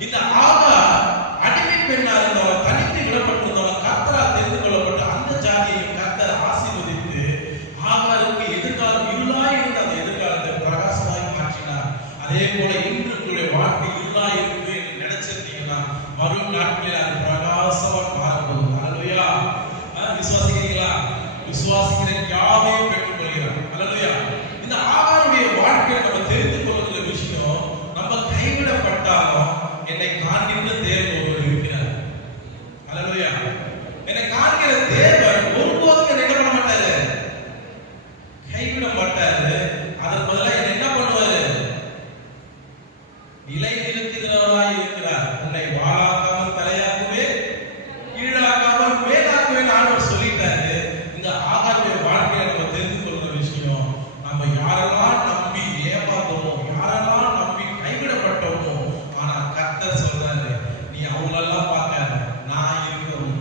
இந்த ஆகார் அடிமை பெண்ணா இருந்தவன், தனித்து விடப்பட்டிருந்தவன், கர்த்தரால் தெரிந்து கொள்ளப்பட்ட அந்த ஜாதியை கர்த்தர் ஆசீர்வதித்து ஆகாருக்கு எதிர்காலம் இருளாய் இருந்த அந்த எதிர்காலத்தை பிரகாசமாய் மாற்றினார். அதே போல இன்று உங்களுடைய வாழ்க்கை இருளாய் இருக்கு என்று நினைச்சிருந்தீங்கன்னா வரும் நாட்களில் அது பிரகாசமா மாறப்போகுது. அல்லேலூயா. விசுவாசிக்கிறீங்களா? விசுவாசிக்கிற யாவையும் பெற்றுக் கொள்கிறார். அல்லேலூயா. இந்த ஆகாருடைய வாழ்க்கையை நம்ம தெரிந்து கொள்கிற விஷயம், நம்ம கைவிடப்பட்டாலும் என்னை காண்கின்ற தேவன் ஒருவர் இருக்கிறார். அல்லேலூயா. என்னை காண்கிற தேவன் ஒருபோதும் என்ன பண்ண மாட்டாரு? கைவிட மாட்டாரு. அதற்கு பதிலாக என்ன என்ன பண்ணுவாரு? நிலை நிறுத்துகிறவராய் இருக்கிறார். உன்னை வாழாக்காமல் தலையாக்குவே, கீழாக்காமல் மேலாக்குவே ஆண்டவர் சொல்லிட்டாரு. இந்த ஆகாருடைய வாழ்க்கையை நம்ம தெரிந்து கொள்கிற விஷயம், நம்ம யாரெல்லாம் நம்பி ஏமாந்தோமோ, யாரெல்லாம் நம்பி கைவிடப்பட்டோமோ, ஆனா கர்த்தர் சொல்றாரு, நீ அவங்களெல்லாம் பார்க்காத, நான் இருக்கிறோம்.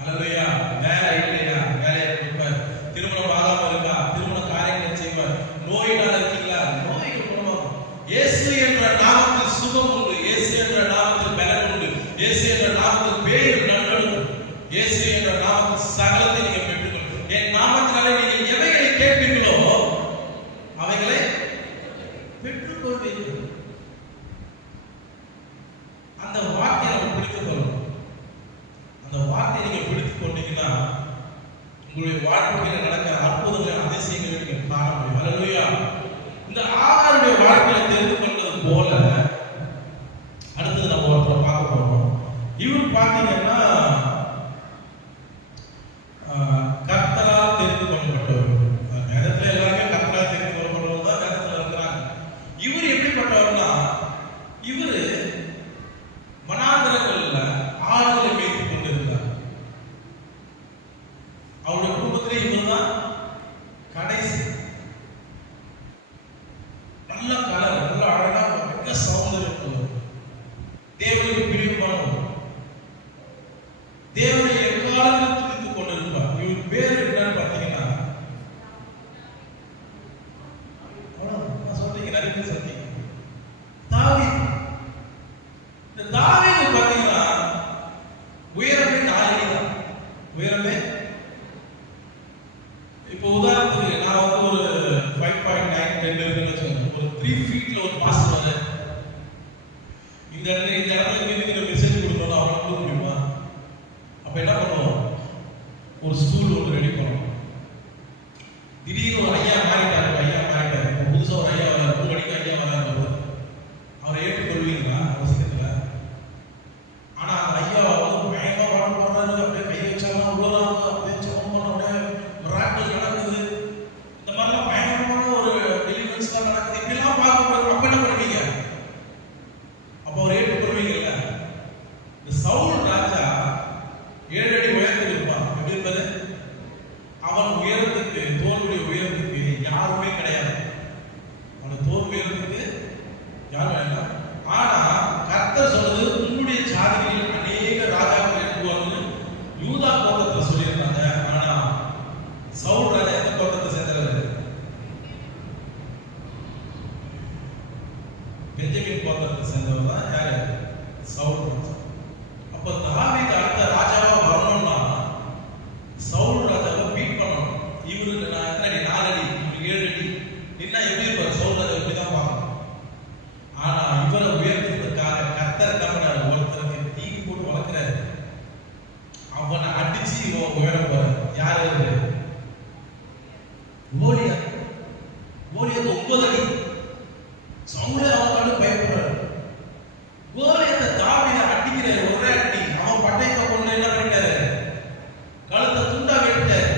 அல்லேலூயா. வேலை இல்லையா? வேலையை கொடுப்பார். திருமணம் ஆகாம இருக்கா? திருமண காரியங்களை செய்வார். நோயினால இருக்கீங்களா? நோய்க்கு குணமாகும். இயேசு என்ற நாமத்தில் சுகம் உண்டு. இயேசு என்ற நாமத்தில் பலன் உண்டு. இயேசு என்ற நாமத்தில் பேரு நன்மை. இயேசு என்ற நாமத்தில் சகலத்தை நீங்க பெற்றுக்கொள்ளுங்கள். என் நாமத்தினாலே நீங்கள் எவைகளை கேட்பீர்களோ அவைகளை பெற்றுக்கொள்வீர்கள். அந்த வார்த்தையை நம்ம பிடித்துக் கொள்ளணும். அந்த வார்த்தையை நீங்க பிடித்துக் கொண்டீங்கன்னா உங்களுடைய வாழ்க்கையில் நடக்கிற அற்புதங்களை அதிசயங்களை நீங்க காண முடியும். அல்லேலூயா. இந்த ஆகாருடைய வாழ்க்கையை தெரிந்து கொண்டது போல அடுத்தது நம்ம ஒருத்தரை பார்க்க போறோம். இவர் பார்த்தீங்கன்னா கர்த்தரால் தெரிந்து கொள்ளப்பட்டவர். வேதத்துல எல்லாருமே கர்த்தரால் தெரிந்து கொள்ளப்பட்டவர் தான் வேதத்துல இருக்கிறாங்க. இவர் எப்படிப்பட்டவர்னா, இவரு வனாந்தரங்கள்ல ஆடுகளை மேய்த்துக் கொண்டிருந்தார். அவருடைய குடும்பத்திலே இவர் தான் கடைசி. நல்ல கலர், நல்ல அழகா, மிக சௌந்தரியம், தேவனுக்கு பிரியமானவர், தேவனை எக்காலத்திலும் துதித்துக் கொண்டிருப்பார். இவர் பேர் என்னன்னு பார்த்தீங்கன்னா, சொல்றீங்க நிறைய பேர் சொல்றீங்க, தாவீது. இந்த தாவீது பார்த்தீங்கன்னா உயரமே 4 அடி தான். உயரமே இப்போ உதாரணத்துக்கு நான் வந்து ஒரு 5.9 10 இருக்குன்னு வச்சுக்கோங்க. ஒரு 3 ஃபீட்ல ஒரு பாஸ் வர இந்த இடத்துல இருக்கிற மெசேஜ் கொடுக்கணும், அவனை கொடுக்க முடியுமா? அப்ப என்ன பண்ணுவோம்? ஒரு ஸ்டூல் ஒன்று ரெடி பண்ணுவோம். திடீர்னு ஒரு ஐயா மாறிட்டாரு. புதுசா ஒரு ஐயா வராரு, 3 அடிக்கு ஐயா வராரு. அவரை ஏற்றுக்கொள்வீங்களா? அவசியத்துல. ஆனா அந்த ஐயா வந்து பயமா வர போறாரு, அப்படியே கை வச்சாலும் உழுறாங்க, அப்படியே சமம் பண்ண அப்படியே மிராக்கிள் நடக்குது. இந்த மாதிரிலாம் பயங்கரமான ஒரு டெலிவரன்ஸ் தான் நடக்குது. இப்படிலாம் பார்க்கும்போது அப்ப என்ன பண்ணுவீங்க? உயரத்துக்கு, தோளுடைய உயரத்துக்கு யாருமே கிடையாது. அவனுக்கு தோல் உயரத்துக்கு யாரும் வேண்டாம். ஆனா கர்த்தர் சொல்றது உன்னுடைய ஜாதிகளில் அநேக ராஜாக்கள் எழுப்புவாங்க. யூதா கோத்திரத்தை சொல்லியிருந்தாங்க. ஆனா சவுல் ராஜா எந்த கோத்திரத்தை சேர்ந்தவர்? பெஞ்சமின் கோத்திரத்தை சேர்ந்தவர் தான் யாரு? சவுல் ராஜா. அப்ப தாவீது அடுத்த ராஜாவா வரணும்னா சவுல் ராஜாவை பீட் பண்ணணும். இவரு நான் எத்தனை அடி? 4 அடி, இவரு 7 அடி. என்ன எப்படி இருப்பார்? சவுல் ராஜா இப்படிதான் பார்க்கணும். ஆனா இவரை உயர்த்துறதுக்காக கர்த்தர் நம்மள ஒருத்தருக்கு தீங்கு போட்டு வளர்க்கிறாரு. அவனை அடிச்சு இவன் உயர போறாரு. யாரு? கோலியாத். கோலியாத் 9 அடி. சவுலே அவன் கண்டு பயப்படுறாரு. கோலியாத்தை தாவீது அடிக்கிற ஒரே அடி அவன் பட்டயத்தை கொண்டு என்ன பண்ணிட்டாரு? கழுத்தை துண்டா வெட்டிட்டாரு.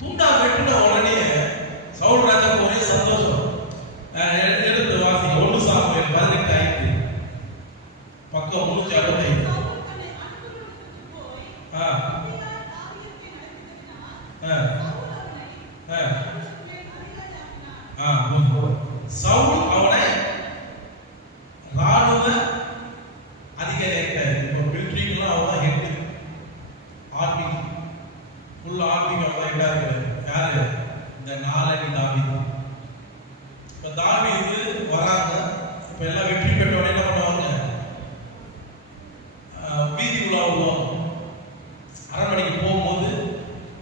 துண்டா வெட்டின உடனே சவுல் ராஜாவுக்கு ஒரே சந்தோஷம். எடுத்து வாசி 1 சாமுவேல் 18 பக்கம் 365. சவுல் அவனை ராணுவ அதிகாரியாக்கிட்டார். இப்போ மிலிட்டரிக்கெல்லாம் அவன் ஹெட். ஆர்மி ஃபுல் ஆர்மிக்கு அவன் ஹெட்டா இருக்கிறார். யாரு? இந்த 4 அடி தாவீது. இப்ப தாவீது வராங்க. இப்ப எல்லாம் வெற்றி பெற்றவங்க என்ன பண்ணுவாங்க? வீதி உலா வருவாங்க. அரண்மனைக்கு போகும்போது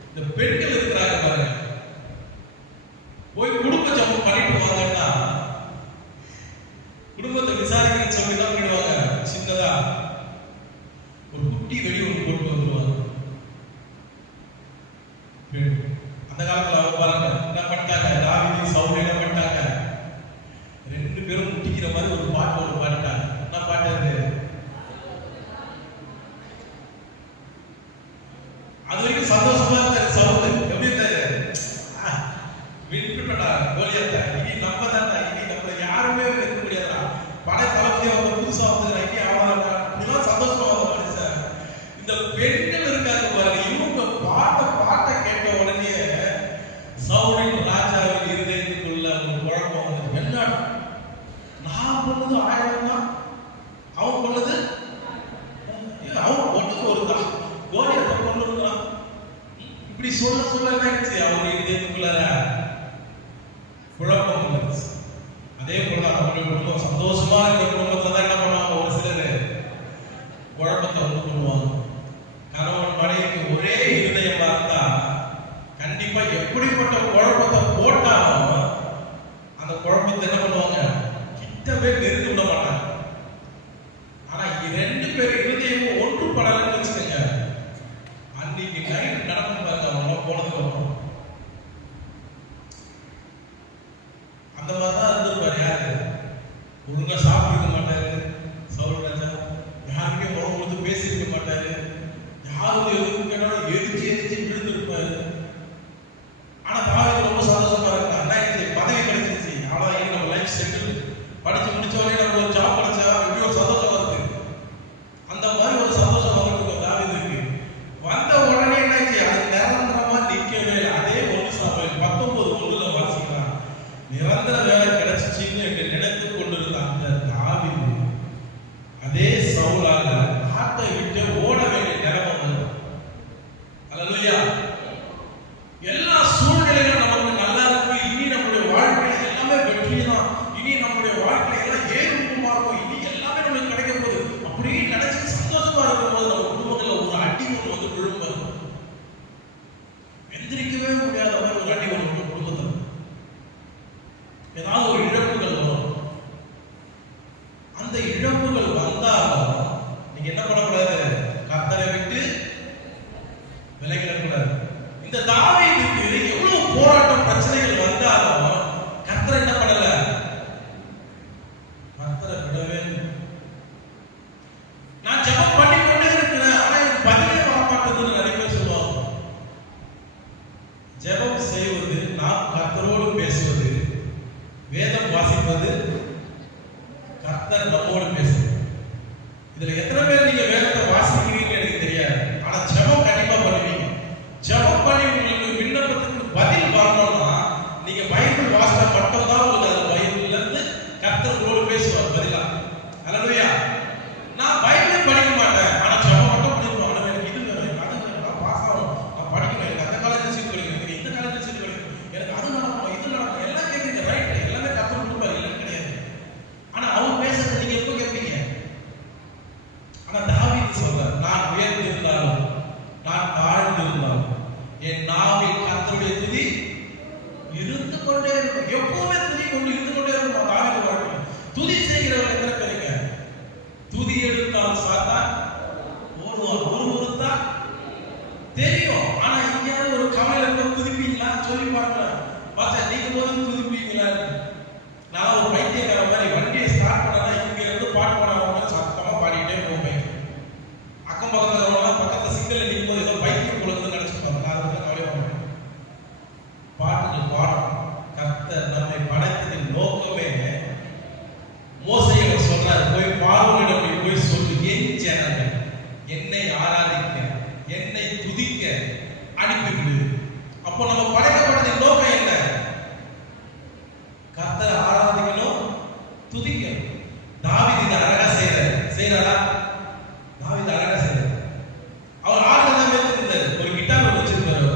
இந்த பெண்கள் இருக்கிறாங்க பாருங்க, போய் குடும்ப ஜபம் பண்ணிட்டு வாங்கன்னா குடும்பத்தை விசாரிக்க சொல்லி தான் பண்ணிடுவாங்க. சின்னதா ஒரு குட்டி வெடி ஒன்று போட்டு வந்துருவாங்க. அந்த காலத்துல அவங்க பாருங்க என்ன பண்ணிட்டாங்க? தாவீது சவுல் என்ன பண்ணிட்டாங்க? 2 பேரும் முட்டிக்கிற மாதிரி ஒரு பாட்டு ஒன்று பாடிட்டாங்க. என்ன பாட்டு அது? அது வரைக்கும் சந்தோஷமா இருந்தாரு சவுல். எப்படி இருந்தாரு? விட்டுட்டா கோலியாத்தை. இனி நம்ம தான், இனி நம்ம யாருமே இருக்க முடியாதா? படை தளபதி அவங்க புதுசா வந்து இனி அவன் இப்படிலாம் சந்தோஷமா மனுஷன். இந்த பெண்கள் இருக்காங்க பாருங்க, இவங்க பாட்டை கேட்ட உடனே சவுலின் ராஜாவின் இருதயத்துக்குள்ள ஒரு குழப்பம் வந்து, என்ன நான் பொண்ணது 1000 தான், அவன் பொண்ணது அவன் பொண்ணுக்கு ஒரு தான், கோலியாத்தை பொண்ணுதான். இப்படி சொல்ல சொல்ல என்னாச்சு? அவங்க இருதயத்துக்குள்ள குழப்பம் வந்துச்சு. அதே போல அவங்களுடைய குடும்பம் சந்தோஷமா இருக்கிற குடும்பத்துல தான் என்ன பண்ணுவாங்க? ஒரு சிலர் குழப்பத்தை வந்து பண்ணுவாங்க. கணவன் மனைவிக்கு ஒரே இருதயமா இருந்தா கண்டிப்பா எப்படிப்பட்ட குழப்பத்தை போட்டாலும் அந்த குழப்பத்தை என்ன பண்ணுவாங்க? கிட்டவே நெருங்க விட மாட்டாங்க. ஆனா 2 பேர் இருதயமும் ஒன்றுபடலன்னு வச்சுக்கோங்க, அன்னைக்கு நைட் நடக்கும் பாருங்க. அவங்க போனதுக்கு அப்புறம் அந்த மாதிரிதான் இருந்திருப்பாரு. யாரு? ஒழுங்கா சாப்பிட்டு மாட்டாரு சவுல் ராஜா. யாருமே உணவு கொடுத்து பேசியிருக்க மாட்டாரு. யாரும் எதுவும் கேட்டாலும் எரிச்சு விழுந்திருப்பாரு. ஆனா தாவீது ரொம்ப சந்தோஷமா இருக்கா. என்ன பதவி கிடைச்சிருச்சு, அவ்வளவு இனி நம்ம லைஃப் செட்டில், படிச்சு முடிச்சவனே நம்ம ஒரு ஜாப் கிடைச்சா எப்படி ஒரு சந்தோஷமா இருக்கு. அந்த மாதிரி ஒரு சந்தோஷம் வந்துட்டு தாவீதுக்கு வந்த உடனே என்னாச்சு? அது நிரந்தரமா நிற்கவே இல்லை. அதே 1 சாமுவேல் 19:1 வாசிக்கலாம். நிரந்தர வேலை கிடைச்சிச்சுன்னு நினைத்து கொண்டிருந்த அந்த தாவீது அதே சவுலால நாட்டை விட்டு ஓட வேண்டிய நிலைமை வந்தது. அல்லேலூயா. எல்லா சூழ்நிலைகளும் நமக்கு நல்லா இருக்கு. இனி நம்முடைய வாழ்க்கையில எல்லாமே வெற்றி தான். இனி நம்முடைய வாழ்க்கையில எல்லாம் ஏறுமுகமா இருக்கும். இனி எல்லாமே நமக்கு கிடைக்க போகுது அப்படியே நினைச்சு சந்தோஷமா இருக்கும் போது நம்ம குடும்பத்துல ஒரு அடி ஒன்று வந்து விழுந்தாங்க. எந்திரிக்கவே முடியாத மாதிரி ஒரு அடி ஒன்று குடும்பத்தில் ஏதாவது ஒரு இழப்புகள் வரும். அந்த இழப்புகள் வந்தாலும் நீங்க என்ன பண்ணக்கூடாது? கர்த்தரை விட்டு விலகிடக்கூடாது. இந்த தாவீதுக்கு எவ்வளவு போராட்டம் பிரச்சனைகள் வந்தாலும் கர்த்தரை என்ன பண்ணல? கர்த்தரை விடவே. நான் ஜெபம் பண்ணி கொண்டே இருக்கிறேன், ஆனா எனக்கு பதிலே வர மாட்டேங்குதுன்னு நிறைய பேர் சொல்லுவாங்க. ஜெபம் செய்வது, நாம் கர்த்தரோடு பேசுவது, வேதம் வாசிப்பது, கர்த்தர் நம்மோடு பேசுவது. இதுல எத்தனை பேர் நீங்க வேதத்தை வாசிக்கிறீங்கன்னு எனக்கு தெரியாது. ஆனா ஜெபம் கண்டிப்பா பண்ணுவீங்க. ஜெபம் பண்ணி உங்களுக்கு விண்ணப்பத்துக்கு எப்பவுமே துதி கொண்டு இருந்து கொண்டே இருக்கும் தாவீது வாழ்க்கை. துதி செய்கிறவர் எத்தனை பேருங்க? துதி எடுத்தால் சாத்தான் ஓடுவான், ஒருவருத்தான் தெரியும். ஆனா இங்கேயாவது ஒரு கவலையில இருக்க துதிப்பீங்களா சொல்லி பார்க்கலாம். பார்த்தா நீங்க போதும் துதிப்பீங்களா? நான் ஒரு பைத்தியக்கார மாதிரி வண்டியை ஸ்டார்ட் பண்ணா இங்க இருந்து பாட்டு பாடுறவங்க சத்தமா பாடிட்டே போவேன். அக்கம் பக்கத்துல பக்கத்துல சிக்கல் நிற்கும் போது ஏதோ பைத்தியம் போலன்னு நினைச்சுப்பாங்க. நான் அதை கவலையா போவேன். பாட்டுக்கு பாடம். கர்த்தர் நம்மை படைத்ததின் நோக்கமே மோசேயை சொல்றாரு, போய் பார்வோனிடம் போய் சொல்லு, என் ஜனங்கள் என்னை ஆராதிக்க, என்னை துதிக்க அனுப்பிவிடு. அப்போ நம்ம படைக்கப்பட்டதின் நோக்கம் என்ன? கர்த்தரை ஆராதிக்கணும், துதிக்கணும். தாவீது இதை அழகா செய்யறாரா? தாவீது அழகா செய்யறாரு. அவர் ஆராதனை இருந்தார். ஒரு கிட்டார் வச்சிருந்தாரு.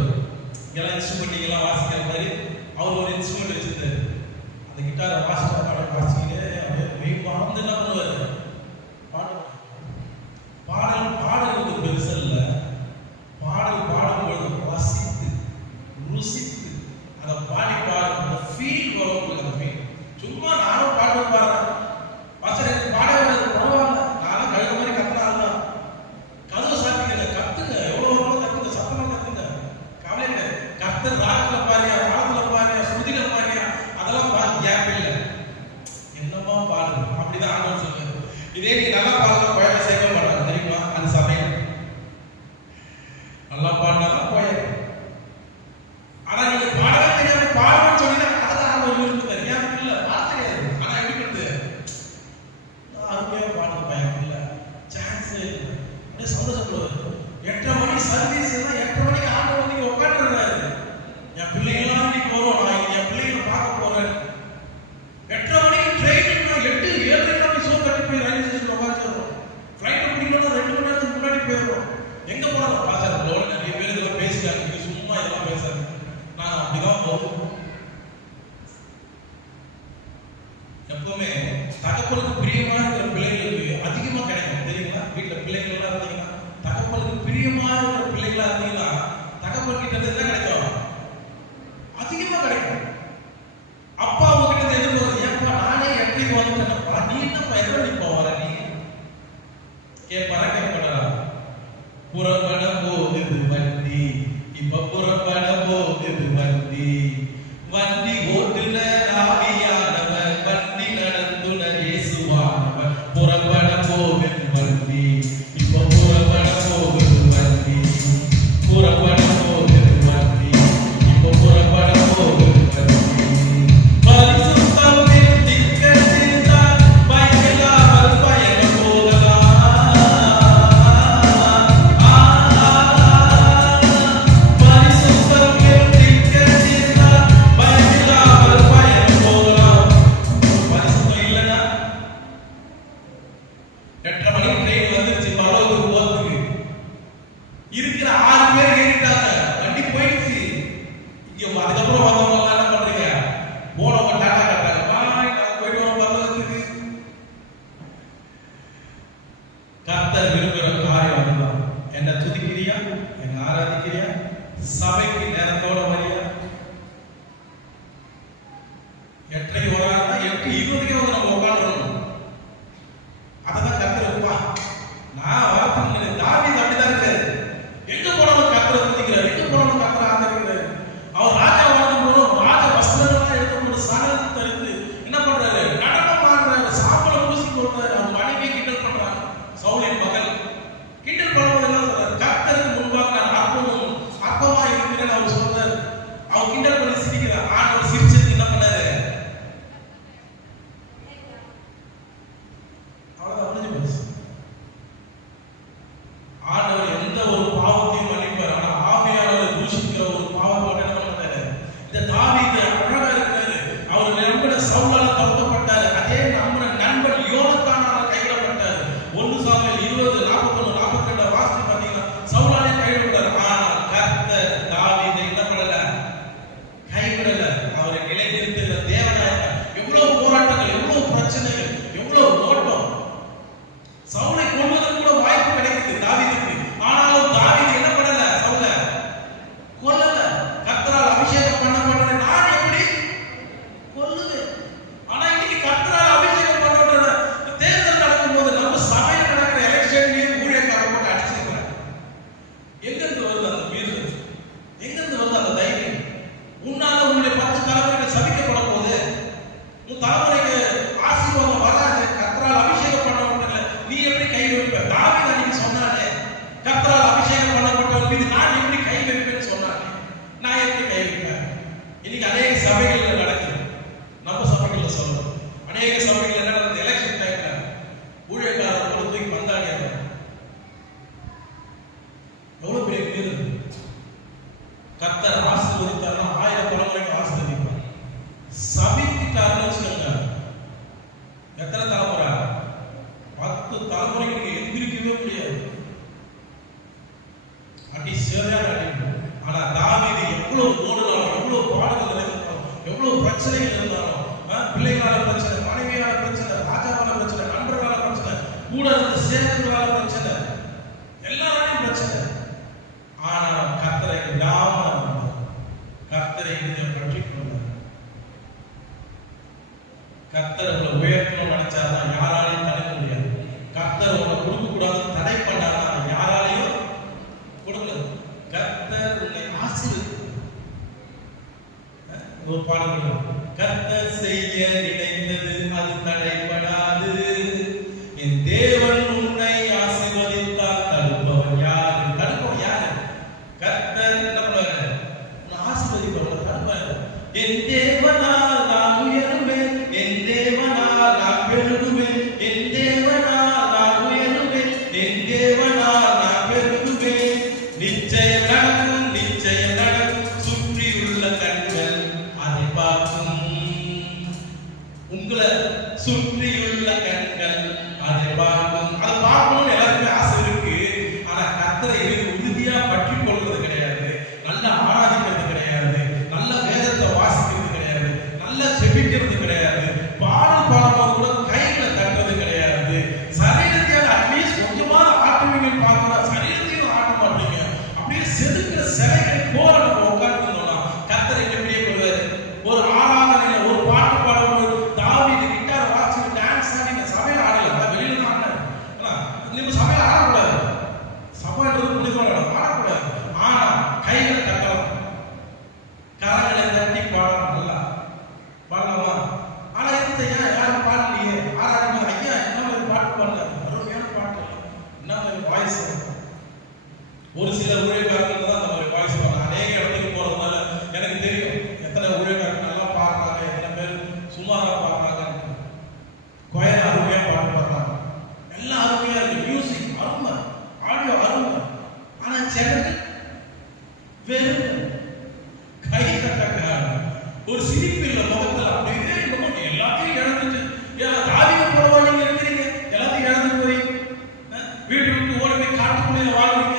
இங்கெல்லாம் இன்ஸ்ட்ருமெண்ட் எல்லாம் வாசிக்கிற மாதிரி அவர் ஒரு இன்ஸ்ட்ருமெண்ட் வச்சிருந்தாரு. அந்த கிட்டாரை வாசிக்கிட்டு அப்படியே மெய் வாழ்ந்து என்ன பண்ணுவாரு? பாடல் பெருசு இல்ல. பாடல் பாடும்போது வாசித்து ருசித்து அதை பாடும் ஃபீல் வரும். அந்த ஃபீல் சும்மா நானும் பாட்டு பாடுறேன் வாசல் எனக்கு பாட பரவாயில்ல, நானும் கழுத மாதிரி கத்துனால தான். கதவு சாப்பிடுங்க, கத்துங்க, எவ்வளவு கத்துங்க, சத்தமா கத்துங்க, கவலை இல்லை. கர்த்தர் ராகத்துல பாருங்க, பாடத்துல பாருங்க, ஸ்ருதியில பாருங்க, அதெல்லாம் பார்த்து கேப் இல்லை. என்னமா பாடுங்க அப்படிதான் ஆண்டவர் சொல்லுங்க. இதே நீ நல்லா பாடுறதா கோயில சேர்க்க மாட்டாங்க தெரியுமா? அந்த சமயம் நல்லா பாடினாதான் கோயில். ஆனா நீங்க பாடவே தெரியாம பாடுன்னு சொன்னீங்கன்னா அதான் ஆண்டவர் விரும்புது. ஏன் இல்ல பாட தெரியாது, ஆனா எப்படி பண்ணுது? அருமையா பாடுறது பயம் இல்ல, சான்ஸ் இல்லை. அப்படியே சந்தோஷப்படுவாரு. 8:30 மணி சர்வீஸ், 8:30 மணிக்கு ஆண்டவர் நீங்க உட்காந்துருக்காரு. என் பிள்ளைங்களாம் இன்னைக்கு வரும், நான் என் பிள்ளைங்களை பார்க்க போறேன். 8:30 மணிக்கு ட்ரெயின் 7:30 சோறு கட்டி போய் ரயில்வே ஸ்டேஷன் உட்காந்துருவோம். ஃபிளைட் பிடிக்கணும் 2 மணி நேரத்துக்கு முன்னாடி போயிடுவோம். எங்க போறோம்? பாசாரோட நிறைய பேர் இதெல்லாம் பேசிட்டாங்க. சும்மா இதெல்லாம் பேசாது. நான் அப்படிதான் போதும். எப்பவுமே தகப்பனுக்கு பிரியமா இருக்கிற பிள்ளைகளுக்கு அதிகமா கிடைக்கும் தெரியுங்களா? வீட்டுல பிள்ளைகள் எல்லாம் இருந்தீங்கன்னா தகப்பனுக்கு பிரியமா இருக்கிற பிள்ளைகளா இருந்தீங்கன்னா தகப்பன் கிட்ட இருந்து என்ன கிடைக்கும்? அதிகமா கிடைக்கும். அப்பா உங்ககிட்ட எதிர்பார்த்து, ஏப்பா நானே எப்படி வந்துட்டேன்ப்பா, நீ என்னப்பா எதிர நீ போவர நீ கேட்பாரா? கேட்பாரா? புறப்பட போகுது வண்டி, இப்ப புறப்பட போகுது வண்டி, வண்டி ஓட்டுனர் ஆவியானவர், வண்டி நடத்துனர் இயேசுவானவர். புறப்பட போகுது வண்டி, இப்ப புறப்பட போகுது வண்டி, புறப்பட போகுது வண்டி, இப்ப புறப்பட போகுது வண்டி. இருக்கிற 6 பேர் ஏறிட்டாங்க, வண்டி போயிடுச்சு. இங்க அதுக்கப்புறம் வந்தவங்க என்ன பண்றீங்க? போனவங்க டாடா காட்டாங்க, பாய் நான் போயிட்டு வரோம் பரலோகத்துக்கு. கர்த்தர் விரும்புகிற காரியம் அதுதான். என்ன துதிக்கிறியா? என்ன ஆராதிக்கிறியா? சபைக்கு நேரத்தோட வரியா? 8:30 வராங்கன்னா 8:20 வந்து நம்ம உட்காந்துடணும். அதான் கர்த்தர் இருப்பா. நான் வார்த்தை தாவீது அப்படிதான் இருக்காரு. எங்க போனாலும் கர்த்தரை துதிக்கிறார், எங்க போனாலும் கர்த்தரை ஆதரிக்கிறார். அவர் ராஜா வாழும் போது ராஜ வஸ்திரங்கள்லாம் எடுத்துக்கொண்டு சாகரத்தை தரித்து என்ன பண்றாரு? நடனம் ஆடுறாரு, சாம்பலை பூசி கொள்றாரு. அவர் மனைவியை கிண்டல் பண்றாங்க. சவுலின் மகள் கிண்டல் பண்ணுவது என்ன சொல்றாரு? கர்த்தருக்கு முன்பாக நான் அற்பமா இருக்கிறேன் அவர் சொல்றாரு. அவர் கிண்டல் பண்ணி சிரிக்கிறார். ஆண்டவர் சிரிச்சது என்ன பண்ணாரு? அவ்வளவுதான், முடிஞ்சு போச்சு. ஆண்டவர் எந்த ஒரு பாவத்தையும் மன்னிப்பார். ஆனா ஆவியானவர் தூஷிக்கிற ஒரு பாவத்தை என்ன பண்ணாரு? இந்த தாவீது அழகா இருக்கிறாரு. அவர் நண்பன் சவுலால துரத்தப்பட்டாரு. அதே நம்ம நண்பன் யோனத்தானால கைவிடப்பட்டாரு. 1 சாமுவேல் 20:41-42 வாசித்து பார்த்தீங்கன்னா சவுலாலே கைவிடப்பட்டார். ஆனா கர்த்தர் தாவீதை என்ன பண்ணல? கைவிடல. சபைகளில் நடக்குது. நம்ம சபைகளில் சொல்லணும். அநேக சபைகள் என்ன நடக்குது? எலெக்ஷன் டைம்ல ஊழியக்காரர் ஒரு தூக்கி பந்தாடியாங்க. எவ்வளவு பெரிய மீது கர்த்தர் ஆசீர்வதித்தார்னா 1000 தலைமுறைக்கு ஆசீர்வதிப்பார். சபித்தார்னு வச்சுக்கோங்க, எத்தனை தலைமுறை? 10 தலைமுறைக்கு நீங்க எந்திரிக்கவே முடியாது. அடி சேவையாக அடிக்கணும். ஆனா தாவீது எவ்வளவு ஓடுனாலும், எவ்வளவு பாடுகள் இருந்தாலும், எவ்வளவு பிரச்சனைகள் இருந்தாலும், பிள்ளைகளால பிரச்சனை, மனைவியால பிரச்சனை, ராஜாவால பிரச்சனை, நண்பர்களால பிரச்சனை, கூட இருந்த சேவகர்களால பிரச்சனை, எல்லாராலையும் பிரச்சனை. ஆனா கர்த்தரை விடாமல் கர்த்தரை பற்றி கொண்டார். கர்த்தர் உங்களை உயர்த்தணும் நினைச்சாதான் யாராலையும் தடுக்க முடியாது. கர்த்தர் உங்களை கொடுக்க கூடாது தடை பண்ணாதான் யாராலையும் கொடுக்கல. கர்த்தர் உங்களை ஆசீர்வதிப்பார். ஒரு பாடல், கர்த்தர் செய்ய நினைத்தது அது தடைபடாது, என் தேவன் உன்னை ஆசீர்வதித்தால் தடுப்பவன் யாரு? தடுப்பவன் யாரு? கர்த்தர் என்ன பண்ணுவாரு? உன்னை ஆசீர்வதிப்பவன் தடுப்பாரு. என் தேவனால் நான் உயருவேன், என் தேவனால் நான் பெருகுவேன், என் தேவனால் நான் உயருவேன், என் தேவனால் நான் பெருகுவேன். நிச்சயம் நடக்கும், நிச்சயம் நடக்கும், சுற்றி உள்ள கண்கள் அதை பார்க்கும். உங்களை சுற்றியுள்ள கண்கள் அதை பார்க்கும். அதை பார்க்கணும்னு எல்லாருக்குமே ஆசை இருக்கு. ஆனா கர்த்தரை உறுதியா பற்றி கொள்வது கிடையாது, நல்லா ஆராதிக்கிறது கிடையாது, நல்ல வேதத்தை வாசிக்கிறது கிடையாது, நல்லா ஜெபிக்கிறது கிடையாது, பாடல் பாடும்போது கூட கைகளை தட்டுறது கிடையாது. சரீரத்தையால் அட்லீஸ்ட் கொஞ்சமா ஆட்டுவீங்க பார்க்கலாம், சரீரத்தையும் ஆட்ட மாட்டீங்க. அப்படியே செதுக்கிற சிலைகள் போல நம்ம உட்கார்ந்துருந்தோம்னா கர்த்தரை எப்படியே கொள்வாரு? ஒரு ஆராதனையில ஒரு பாட்டு பாடும்போது தாவீது கிட்டார் வாசிச்சு டான்ஸ் ஆடி சபையில ஆடல, வெளியில தான் ஆடினார். நம்ம சபையில ஆடக்கூடாது, சபையில புலிகோணம் ஆடக்கூடாது. ஆனா கைகளை தட்டலாம், கரங்களை தட்டி பாடலாம், நல்லா பாடலாமா? ஆனா இந்த யாரும் பாடலையே, ஆராதனை ஐயா என்ன மாதிரி பாட்டு பாடல, அருமையான பாட்டு, என்ன மாதிரி வாய்ஸ். ஒரு சில ஊழியக்காரர்கள் தான் அந்த மாதிரி வாய்ஸ் பாடுறாங்க. அநேக இடத்துக்கு போறதுனால எனக்கு தெரியும் எத்தனை ஊழியக்காரர்கள் நல்லா பாடுறாங்க, எத்தனை பேர் சுமாரா பாடுறாங்க. கொயர் அருமையா பாட்டு பாடுறாங்க, எல்லாம் அருமையா இருக்கு, மியூசிக் அருமை, ஆடியோ அருமை. ஆனா சென்னை வெறும் கை தட்டக்கார ஒரு சிரிப்பு இல்ல முகத்துல. அப்படியே எல்லாத்தையும் இழந்துட்டு தாவீது போலவா நீங்க இருக்கிறீங்க? எல்லாத்தையும் இழந்து போய் வீட்டு விட்டு ஓடி போய் காட்டுக்குள்ளே வாழ்றீங்க.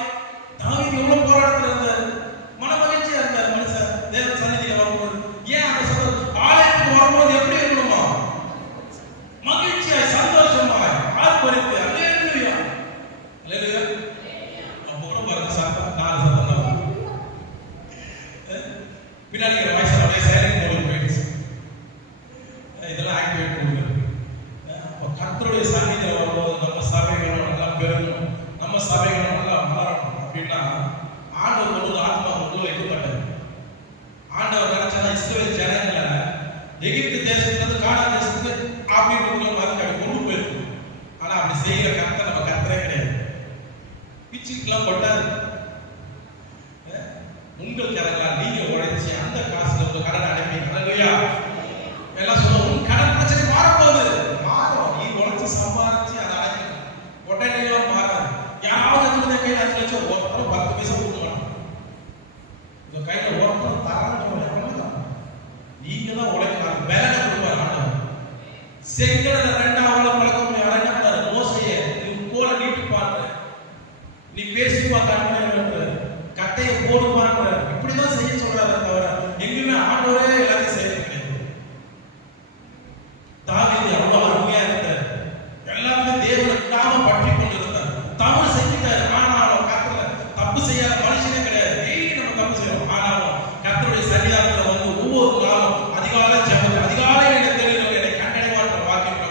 தாவீது எவ்வளவு போராட்டத்தில் இருந்தார், மன மகிழ்ச்சியா இருந்தார் மனுஷன் தேவ சந்நிதியில வரும்போது. ஏன் அந்த சொல்ற ஆலயத்துக்கு வரும்போது எப்படி இருக்கணுமா? மகிழ்ச்சியாய் சந்தோஷமாய் ஆர்ப்பரித்து அல்லேலூயா அல்லேலூயா. அப்போ கூட பாருங்க சத்தம் 4 சத்தம் தான் பின்னாடி வாய்ஸ் அப்படியே சைலண்ட் மோடுக்கு போயிடுச்சு. இதெல்லாம் ஆக்டிவேட் பண்ணுங்க. அப்போ கர்த்தருடைய சந்நிதியில வரும்போது நம்ம சபைகளும் நல்லா பெருகணும், நம்ம சபைகளும் நல்லா மாறணும். அப்படின்னா ஆண்டவர் ஒரு ஆத்மா உள்ள வைக்கப்பட்டார். ஆண்டவர் நினைச்சா இஸ்ரவேல் ஜனங்களை எகிப்து தேசத்துக்கு கானான் தேசத்துக்கு அப்படின்னு கொண்டு போயிருக்கும். ஆனா அப்படி செய்யற கர்த்தர் நம்ம கர்த்தரே கிடையாது. பிச்சுக்கெல்லாம் கொட்டாது. உங்கள் கரங்களால் நீங்க உழைச்சி அந்த காசுல உங்க கடன் அடைப்பீங்க. அல்லேலூயா. எல்லாம் சொல்லுவோம், உன் கடன் பிரச்சனை மாறப்போகுது. மாறும், நீ உழைச்சி சம்பாதிச்சு அதை அடைக்கணும். உடனே மாறாது. யாராவது அந்த கையில 5 லட்சம் ஒருத்தர் 10 பைசா கொடுக்க மாட்டோம். இந்த கையில ஒருத்தர் தராங்க, நீங்க தான் உழைக்கலாம். வேலை கொடுப்பார் ஆண்டவர். செங்கடல 2 பழக்க முடியாது. அடைஞ்சாரு மோசையை, நீ கோலை நீட்டி பாரு, நீ பேசிப்பா, தண்ணி கட்டையை போடுவான்ற இப்படிதான் செய்ய சொல்றாரு. தவிர எங்குமே ஆண்டவரே எல்லாத்தையும் செய்யறது கிடையாது. தாவீது அவ்வளவு அருமையா இருந்தார், எல்லாத்தையும் தேவனை விடாம பற்றி கொண்டு இருந்தார். தவறு செஞ்சுட்டாரு, ஆனாலும் கர்த்தர் தப்பு செய்யாத மனுஷனே கிடையாது. டெய்லி நம்ம தப்பு செய்யறோம். ஆனாலும் கர்த்தருடைய சன்னிதானத்துல வந்து ஒவ்வொரு நாளும் அதிகாலை ஜெபம், அதிகாலை என்னை கண்டடைவாற்ற வாக்கியம்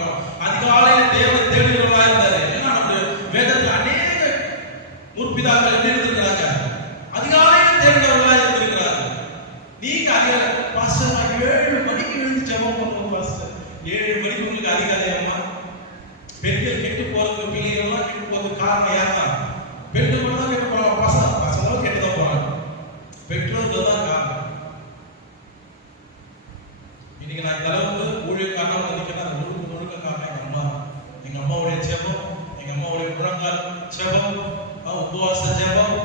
உபவாச ஜெபம்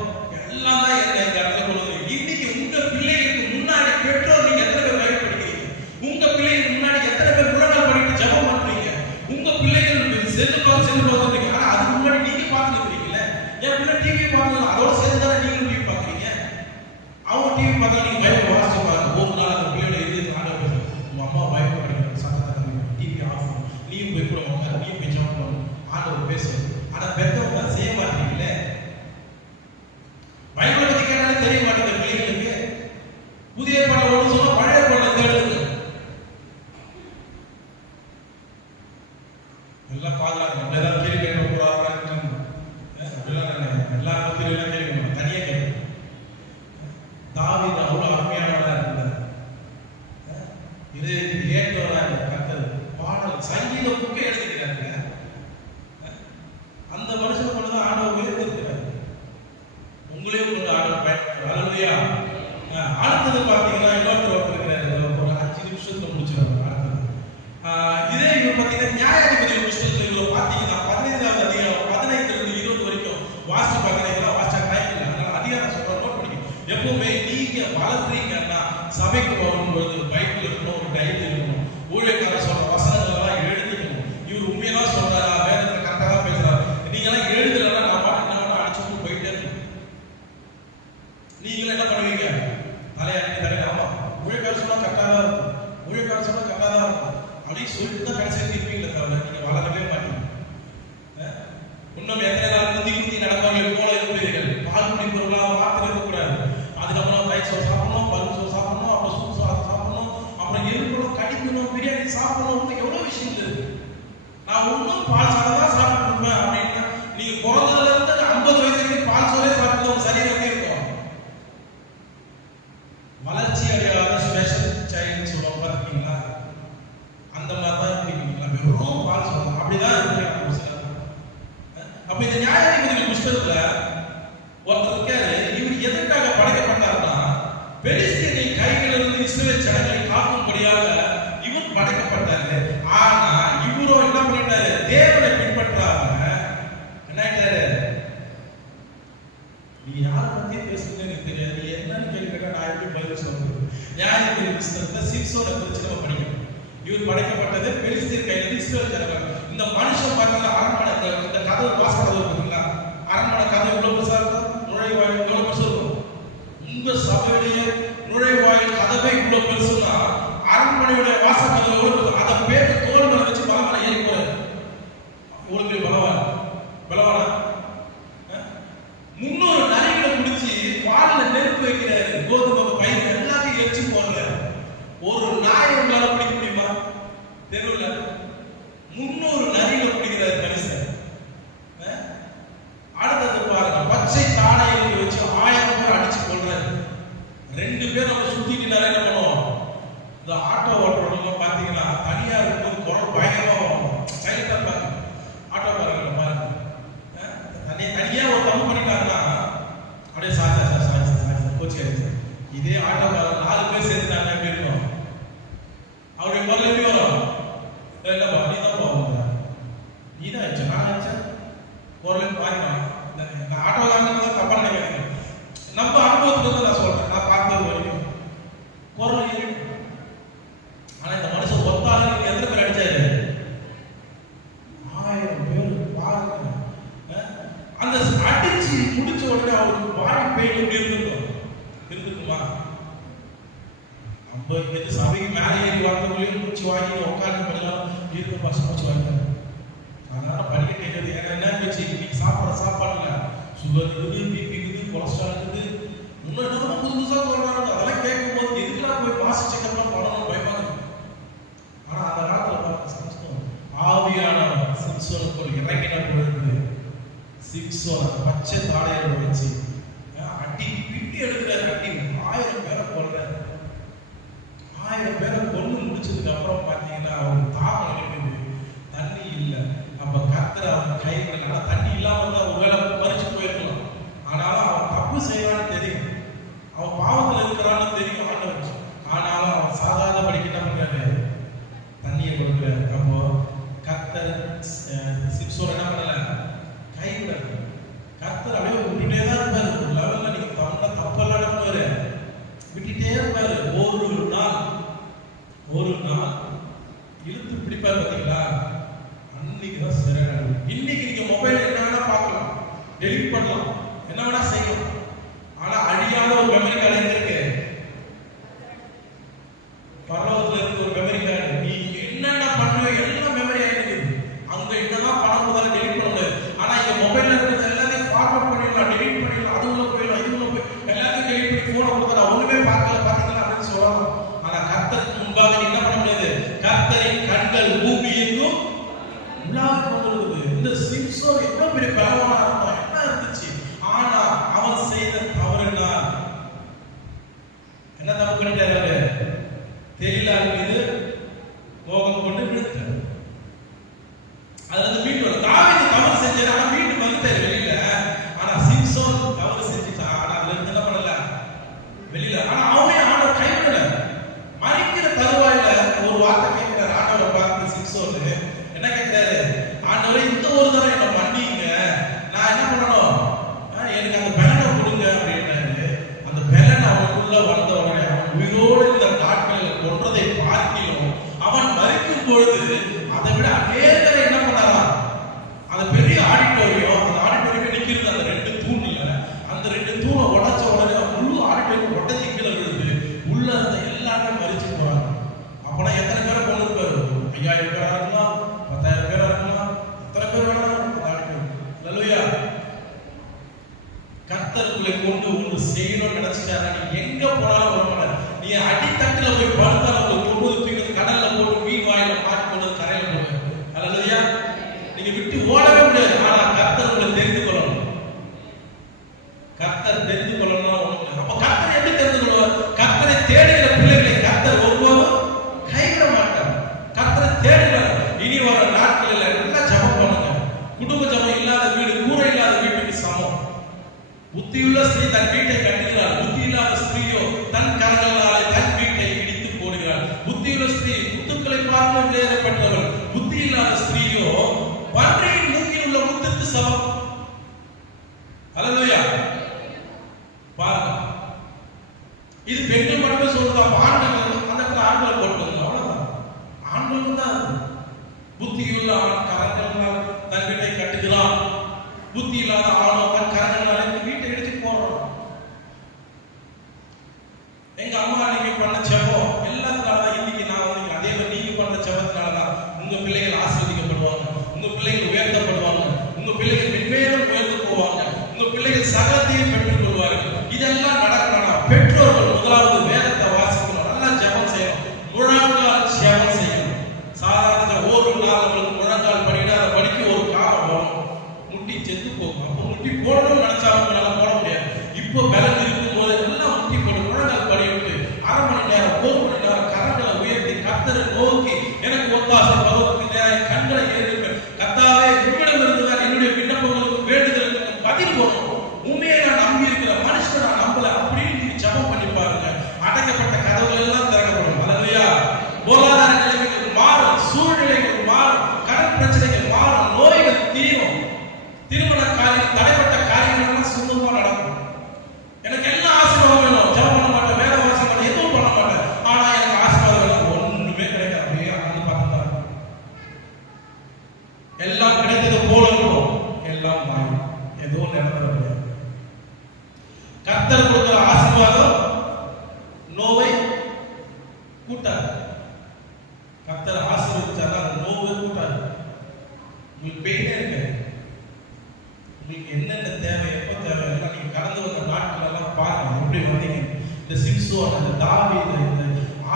எல்லாம் தான் என்ன இந்த இடத்துல கொண்டு வந்து. இன்னைக்கு உங்க பிள்ளைகளுக்கு முன்னாடி பெற்றோர் நீங்க எத்தனை பேர் பயன்படுத்துறீங்க? உங்க பிள்ளைகளுக்கு முன்னாடி எத்தனை பேர் முழங்கால் பண்ணிட்டு ஜெபம் பண்றீங்க? உங்க பிள்ளைகள் செல்லு பார்த்துருக்கீங்க. ஆனா அதுக்கு முன்னாடி நீங்க பார்த்துருக்கீங்கல்ல. என் பிள்ளை டிவி பார்க்கலாம், அதோட சேர்ந்து தானே நீங்களும் டிவி பார்க்குறீங்க. அவங்க டிவி பார்த்தா நீங்க பைபிள் வாசிச்சு பாருங்க. ஒரு நாள் அந்த பிள்ளையோட இது ஆண்டவர் பேசும், உங்க அம்மா பயப்படுறீங்க, சத்தத்தை டிவி ஆஃப் பண்ணு, நீயும் போய் கூட உட்காரு, நீயும் போய் ஜெபம் பண்ணு, ஆண்டவர் பேசுவார். ஆனா பெற்றவங்க அதை செய்ய மாட்டீங்களே. பைபிளை பத்தி கேட்டாலும் தெரிய மாட்டேங்குது பிள்ளைகளுக்கு. புதிய பாடம் ஒன்று சொன்னா பழைய பாடம் தேடுது. எல்லாம் பாதுகாப்பு அப்படிதான் கேள்வி கேட்க போறாங்க. எல்லா பத்திரிகையும் கேள்வி தனியா கேட்கும். தாவீது அவ்வளவு அருமையானவரா இருந்தார். இது ஏற்றவராக கத்தர் பாடல் சங்கீத புக்கை எழுதிக்கிறாருங்க. அந்த மனுஷனை கொண்டுதான் ஆண்டவர் உயர்த்திருக்கிறார். உங்களையும் கொண்டு ஆண்டவர் பயன்படுத்துறார். அல்லேலூயா. அடுத்தது பாத்தீங்கன்னா இன்னொருத்தர் இருக்கிறாரு. ஒரு 5 நிமிஷத்துல முடிச்சிருவாங்க. இதே இவர் பாத்தீங்கன்னா நியாயாதிபதி புத்தகத்துல இவ்வளவு பாத்தீங்கன்னா 15வது அதிகாரம் 15 இருந்து 20 வரைக்கும் வாசிச்சு பாக்குறீங்களா? வாசிச்சா டைம் இல்லை, அதனால அதிகாரம் சொல்ற நோட் பண்ணிக்கணும். எப்பவுமே நீங்க வளர்றீங்கன்னா சபைக்கு வரும்போது பைபிள் இருக்கணும், ஒரு டைரி இருக்கணும், ஊழியக்காரர் சொல்ற வசனங்கள் எல்லாம் எழுதிக்கணும். இவர் உண்மையெல்லாம் சொல்றாரா, வேதத்துல கரெக்டா தான் பேசுறாரு, நீங்க எல்லாம் எழுதுறா நான் பாட்டு என்ன அடிச்சுட்டு போயிட்டே இருக்கணும். நீங்களும் என்ன பண்ணுவீங்க? தலையாட்டி தலையில ஆமா ஊழியக்காரர் சொன்னா கரெக்டா தான் இருக்கும், ஊழியக்காரர் சொன்னா கரெக்டா தான் இருக்கும் அப்படின்னு சொல்லிட்டு தான் கடைசியாக இருப்பீங்களே தவிர நீங்க வளரவே மாட்டீங்க. இன்னும் எத்தனை நாள் குந்தி குந்தி நடப்பவர்களை போல இருப்பீர்கள். பால் குடிப்பவர்களாக மாத்திரம் இருக்கக்கூடாது. அதுக்கப்புறம் ரைஸ் சோறு சாப்பிடணும், பருப்பு சோறு சாப்பிடணும், அப்புறம் சூப் சாப்பிடணும், அப்புறம் எலும்பணும், கடிக்கணும், பிரியாணி சாப்பிடணும், எவ்வளவு விஷயம் இருக்கு. நான் ஒன்றும் பால் சாதம் தான் சாப்பிட்டு இருப்பேன் அப்படின்னா நீங்க பிறந்ததுல இருந்து 50 வயசு வரைக்கும் பால் சோறே சாப்பிட்டு உங்க சரீரம் இருக்கும். வளர்ச்சி அடையாத ஸ்பெஷல் சைல்டு சொல்லுவாங்க பார்த்தீங்களா? அந்த மாதிரி தான் இருக்கீங்களா? வெறும் பால் சோறு அப்படிதான் இருக்கு. அப்ப இந்த நியாயாதிபதிகள் புத்தகத்துல ஒருத்தர் இருக்காரு. இவர் எதற்காக படைக்கப்பட்டார்னா பெலிஸ்தீனின் கைகளிலிருந்து இஸ்ரவேல் ஜனங்களை காக்கும்படியாக இவர் படைக்கப்பட்டாரு. ஆனா இவரோ என்ன பண்ணிட்டாரு? தேவனை பின்பற்றாம என்ன ஆயிட்டாரு? நீ யாரை பத்தி பேசுறதுன்னு எனக்கு தெரியாது, நீ என்னன்னு கேள்வி கேட்டா நான் எப்படி பதில் சொல்றது? நியாயாதிபதி புத்தகத்துல சிம்சோனை குறித்து நம்ம படிக்கணும். இவர் படைக்கப்பட்டது பெலிஸ்தீன் கையிலிருந்து இஸ்ரவேல் ஜனங்கள். இந்த மனுஷன் பார்த்தீங்கன்னா அரண்மனை, இந்த கதவு வாசல் கதவு இருக்குங்களா, அரண்மனை கதவு இவ்வளவு பெருசா இருக்கும், நுழைவாயில் இவ்வளவு பெருசு இருக்கும். உங்க சபையுடைய நுழைவாயில் கதவை இவ்வளவு பெருசுனா அரண்மனையுடைய வாசல் கதவு எவ்வளவு பெருசு? அதை பேருக்கு தோல் மேல வச்சு பலமான ஏறி போறாரு. உங்களுக்கு பலவான 300 நரிகளை பிடிச்சி வாலில் நெருப்பு வைக்கிறாரு. கோதுமை பயிர் எல்லாத்தையும் எரிச்சு போடுறாரு. ஒரு நாய் உங்களால பிடிக்க முடியுமா? தெருவில் 300 நரிகளை பிடிக்கிறாரு மனுஷன். அடுத்தது பாருங்க, பச்சை தாடையை வச்சு 1000 பேர் அடிச்சு கொள்றாரு. 2 பேர் நம்ம சுத்திட்டு நிறைய பண்ணுவோம். இந்த ஆட்டோ ஓட்டுறவங்க பாத்தீங்கன்னா தனியா இருக்கும்போது குரல் பயங்கரமா வரும். சைலண்டா பாருங்க ஆட்டோக்காரங்க பாருங்க. தனியா ஒரு தப்பு பண்ணிட்டாங்கன்னா அப்படியே சாச்சா கோச்சி ஆயிடுச்சு. இதே ஆட்டோக்காரர் 4 பேர் சேர்த்துட்டாங்க எப்படி இருக்கும்? அவருடைய குரல் எப்படி வரும்? இல்லப்பா நீ தான் போவாங்க, நீ தான் ஆயிடுச்சு, நான் ஆயிடுச்சேன் குரல் மாறிக்கலாம். இந்த ஆட்டோக்காரங்க தான் தப்பா நினைக்கிறேன். நம்ம அனுபவத்துல நான் சொல்றேன், நான் பார்த்தது வரைக்கும் குரல் ஏறி. ஆனா இந்த மனுஷன் ஒத்தாலும் எத்தனை பேர் அடிச்சாரு? 1000 பேர் பாருங்க. அந்த அடிச்சு முடிச்ச உடனே அவருக்கு பாடி பெயின் எப்படி இருந்துக்குமா? நம்ம இந்த சபைக்கு மேலே ஏறி வரவங்களையும் மூச்சு வாங்கி உட்காந்து பண்ணலாம் இருக்கும், பஸ் மூச்சு வாங்கிட்டாங்க. அதனால படிக்க கேட்கறது என்ன வச்சு இன்னைக்கு சாப்பாடுல சுகர் இருக்குது, பிபி இருக்குது, கொலஸ்ட்ரால் இருக்குது, இன்னும் புதுசா சொல்றாங்க. அதெல்லாம் கேட்கும் போது எதுக்குலாம் போய் மாசு செக்கப்லாம் பண்ணணும் பயமாக இருக்கு. ஆனா அந்த காலத்துல பார்த்து ஆவியானவர் சிம்சோனுக்குள் இறங்கின பொழுது சிம்சோன் பச்சை தாடையில வச்சு அடி பிட்டி எடுக்கிறார். அடி 1000 பேரை கொள்றாரு. 1000 பேரை கொண்டு முடிச்சதுக்கு அப்புறம் பாத்தீங்கன்னா அவருக்கு தாகம் இருக்குது, தண்ணி இல்லை. அப்ப கர்த்தர் அவன் கைவிடல. தண்ணி இல்லாம இருந்தா ஒருவேளை மறிச்சு போயிருக்கலாம். ஆனாலும் அவன் தப்பு செய்யறான்னு தெரியும், அவன் பாவத்துல இருக்கிறான்னு தெரியும் ஆண்டவர். ஆனாலும் அவன் சாதாரண படிக்கிட்ட முடியாது, தண்ணியை கொடுக்கிறார். அப்போ கர்த்தர் சிம்சோன் என்ன பண்ணல? கைவிடல. கர்த்தர் அப்படியே விட்டுட்டே பரலோகத்துல இருந்து ஒரு மெமரி கார்டு, நீ என்னென்ன பண்ணுவ எல்லாம் மெமரி ஆயிடுது. அங்க என்னதான் பணம் முதல்ல டெலிட் பண்ண முடியாது. ஆனா இங்க மொபைல்ல இருக்கிறது எல்லாத்தையும் ஃபார்வர்ட் பண்ணிடலாம், டெலிட் பண்ணிடலாம், அது உள்ள போயிடலாம், இது உள்ள போய் எல்லாத்தையும் டெலிட் பண்ணி போன கொடுத்தா ஒண்ணுமே பார்க்கல பாத்தீங்களா அப்படின்னு சொல்லலாம். ஆனா கர்த்தருக்கு முன்பாக நீ என்ன பண்ண முடியாது? கர்த்தரின் கண்கள் பூமி எங்கும் உலாவிக் கொண்டிருக்குது. இந்த சிம்சோன் எவ்வளவு பெரிய பலவானா இருந்தான், என்ன இருந்துச்சு. ஆனா அவன் செய்த தவறு என்ன தப்பு பண்ணிட்டாரு? தெரியலாத மீது கோபம் கொண்டு விழுத்தார். அதுல இருந்து மீண்டு வர தாவீது தவறு செஞ்சாரு, ஆனா மீண்டு வந்துட்டாரு வெளியில. ஆனா சிம்சோன் தவறு செஞ்சுட்டான், ஆனா அதுல இருந்து என்ன பண்ணல? வெளியில. ஆனா அவனே ஆண்டவர் கைவிடல. மறிக்கிற தருவாயில ஒரு வார்த்தை கேட்கிறாரு ஆண்டவரை பார்த்து சிம்சோன். என்ன கேட்கிறாரு? ஆண்டவரே இந்த ஒரு தடவை என்ன மன்னிங்க, நான் என்ன பண்ணணும்? எனக்கு அந்த பலனை கொடுங்க அப்படின்றாரு. அந்த பலன் அவனுக்குள்ள வந்த உடனே அவன் உயிரோடு இந்த நாட்களில் கொன்றதை பார்க்கிலும் அவன் மறிக்கும் பொழுது அதை விட அநேகரை என்ன பண்ணலாம்? அந்த பெரிய ஆடிட்டோரியம், அந்த ஆடிட்டோரியம் நிக்கிறது அந்த ரெண்டு தூண்ல, அந்த ரெண்டு தூணை உடைச்ச உடனே முழு ஆடிட்டோரியம் உடச்சி கீழே விழுது. உள்ள அந்த எல்லாருமே மறிச்சு போறாங்க. அப்பனா எத்தனை பேரை கொண்டு இருப்பாரு? 5000 பேரா இருக்கலாம், 10,000 பேரா இருக்கலாம், எத்தனை பேர் வேணாலும் அல்லேலூயா. கர்த்தருக்குள்ளே கொண்டு ஒன்று செய்யணும்னு நினைச்சிட்டாரு. நீ எங்க போனாலும் வரமாட்டாரு. நீ அடித்தட்டுல போய் படுத்தாலும் கொண்டு தூக்கி கடல்ல போட்டு மீன் வாயில மாட்டி கொண்டு கரையில போடுவேன். அல்லேலூயா. நீங்க விட்டு ஓடவே முடியாது. ஆனா கர்த்தர் உங்களை தெரிந்து கொள்ளணும். கர்த்தர் தெரிந்து கொள்ளணும். அப்ப கர்த்தர் எப்படி தெரிந்து கொள்வார்? கர்த்தரை தேடுகிற பிள்ளைகளை கர்த்தர் ஒருபோதும் கைவிட மாட்டார். கர்த்தரை தேடுகிறார். இனி வர நாட்களில் எல்லாம் ஜெபம் பண்ணுங்க. குடும்ப ஜெபம் இல்லாத வீடு கூரை இல்லாத வீட்டுக்கு சமம். புத்தியுள்ள ஸ்திரீ தன் வீட்டை கட்டுகிறாள், புத்தி இல்லாத ஸ்திரீயோ தன் கரங்களாலே தன் வீட்டை இடித்து போடுகிறாள். புத்தியுள்ள ஸ்திரீ முத்துக்களை பார்த்து ஏறப்பட்டவள், புத்தி இல்லாத ஸ்திரீயோ பன்றியின் மூக்கில் உள்ள முத்துக்கு சமம். அல்லேலூயா. பாருங்க, இது பெண்கள் மட்டும் சொல்றதா? ஆண்கள் அந்த ஆண்களை போட்டு அவ்வளவுதான். ஆண்களும் தான் புத்தியுள்ள ஆண் கரங்களால் தன் வீட்டை கட்டுகிறான், புத்தி இல்லாத ஆணோ தன் கரங்களால் வீட்டை எடுத்து போடுறான். எங்க அம்மா நீங்க பண்ண செபம் எல்லாத்துனால இன்னைக்கு நான் வந்து அதே மாதிரி நீங்க பண்ண செபத்தினாலதான் உங்க பிள்ளைகள் ஆசீர்வதிக்கப்படுவாங்க, உங்க பிள்ளைகள் உயர்த்தப்படுவாங்க, உங்க பிள்ளைகள் மென்மேலும் உயர்ந்து போவாங்க, உங்க பிள்ளைகள் சகலத்தையும் பெற்றுக் கொள்வார்கள். இதெல்லாம் நடக்கணும். பெற்றோர்கள் முதலாவது வேதத்தை வாசிக்கணும், நல்லா ஜெபம் செய்யணும், முழங்கால் ஜெபம் செய்யணும். சாதாரண ஒரு நாள் உங்களுக்கு முழங்கால் படினா அதை படிக்க ஒரு காலம் வரும், முட்டி செத்து போகும். அப்போ முட்டி போடணும்னு நினைச்சா அவங்களால போட முடியாது. இப்போ பலன் இருக்கும் போது எல்லாம் முட்டி போட்டு முழங்கால் படி விட்டு 1/2 மணி நேரம் 1 மணி நேரம் கரங்களை உயர்த்தி கர்த்தரை நோக்கி எனக்கு ஒத்தாசை பகவத்துக்கு கண்களை ஏறிக்க கர்த்தாவே உங்களிடம் இருந்துதான் என்னுடைய விண்ணப்பங்களுக்கு வேண்டுதலுக்கு பதில் வரும். உண்மையை நான் நம்பி இருக்கிற மனுஷனை நான் நம்பல அப்படின்னு நீங்க ஜெபம் பண்ணி பாருங்க. அடைக்கப்பட்ட கதவுகள் எல்லாம் திறக்கப்படும். அல்லேலூயா. பொருளாதார நிலைமைகள் மாறும், சூழ்நிலைகள் மாறும், கடன் பிரச்சனைகள் மாறும், நோய்கள் தீரும், திருமண காரியம் தடைப்பட்ட காரியங்கள் எல்லாம் சுமூகமா நடக்கும். எனக்கு எல்லாம் ஆசீர்வாதம் வேணும், ஜெபம் பண்ண மாட்டேன், வேற வாசிக்க மாட்டேன், எதுவும் பண்ண மாட்டேன், ஆனா எனக்கு ஆசீர்வாதம் எல்லாம் ஒண்ணுமே கிடைக்காது. அப்படியே அங்கே பார்த்துதான் இருக்கும். எல்லாம் கிடைத்தது போல இருக்கும், எல்லாம் மாறும், எதுவும் நடந்துட முடியாது. கர்த்தர் கொடுக்கிற ஆசீர்வாதம் நோவை கூட்டாது. கர்த்தர் ஆசீர்வதிச்சாதான் அந்த நோவை கூட்டாது. உங்களுக்கு பெயினே இருக்கு, உங்களுக்கு என்னென்ன தேவை, எப்போ தேவை எல்லாம் நீங்க கடந்து வந்த நாட்கள் எல்லாம் பாருங்க எப்படி வந்தீங்க. இந்த சிம்சோன், இந்த தாவீது, இந்த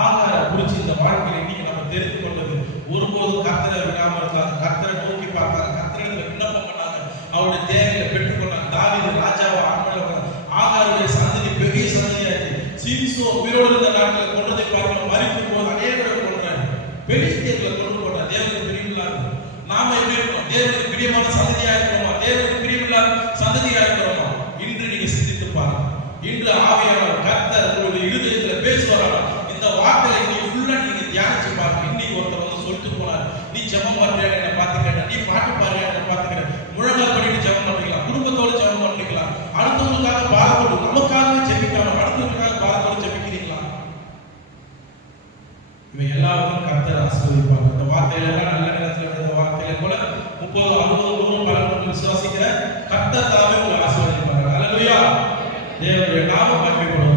ஆகார குறிச்சு இந்த வாழ்க்கையில இன்னைக்கு நம்ம தெரிந்து கொண்டது. ஒருபோதும் கர்த்தரை விடாம இருந்தாங்க, கர்த்தரை நோக்கி பார்த்தாங்க, கர்த்தரிடத்துல விண்ணப்பம் பண்ணாங்க, அவருடைய தேவையை பெற்றுக்கொண்டாங்க. தாவீது ராஜாவா ஆண்டவர், ஆகாருடைய சந்ததி பெரிய சந்ததியாச்சு. சிம்சோன் உயிரோடு இருந்த நாட்களில் கொண்டதை பார்க்கணும், மறிக்கும் போது அநேகரை கொண்டாரு, பெலிஸ்தியர்களை கொண்டு போட்டார். தேவனுக்கு பிரியமில்லாத நாம எப்படி இருக்கோம்? தேவனுக்கு பிரியமான சந்ததியா இருக்கிறோமா? தேவனுக்கு பிரியமில்லாத சந்ததியா இருக்கிறோமா? இன்று நீங்க சிந்தித்து பாருங்க. இன்று ஆவியானவர் கர்த்தர் உங்களுடைய இருதயத்துல பேசுவாரா? இந்த வார்த்தையை நீங்க ஃபுல்லா நீங்க தியானிச்சு பாருங்க. இன்னைக்கு ஒருத்தர் வந்து சொல்லிட்டு போனார், நீ ஜெபம் பண்றியா என்ன பாத்துக்கிட்ட, நீ பாட்டு பாடுறியா என்ன பாத்துக்கிட்ட, முழங்கால் பண்ணிட்டு ஜெபம் பண்ணிக்கலாம், குடும்பத்தோடு ஜெபம் பண்ணிக்கலாம், அடுத்தவங்களுக்காக பாரத்தோடு, நமக்காகவே ஜெபிக்காம அடுத்தவங்களுக்காக பாரத்தோடு ஜெபிக்கிறீங்களா? இவை எல்லாரும் கர்த்தர் ஆசீர்வதிப்பார். இந்த வார்த்தையில எல்லாம் நல்ல நேரத்தில் இந்த வார்த்தையில கூட 30, 60, 100 பலன் விசுவாசிக்கிற கர்த்தர் தாமே உங்களை ஆசீர்வதிப்பார். அல்லேலூயா. தேவனுடைய நாமம் மகிமைப்படும்.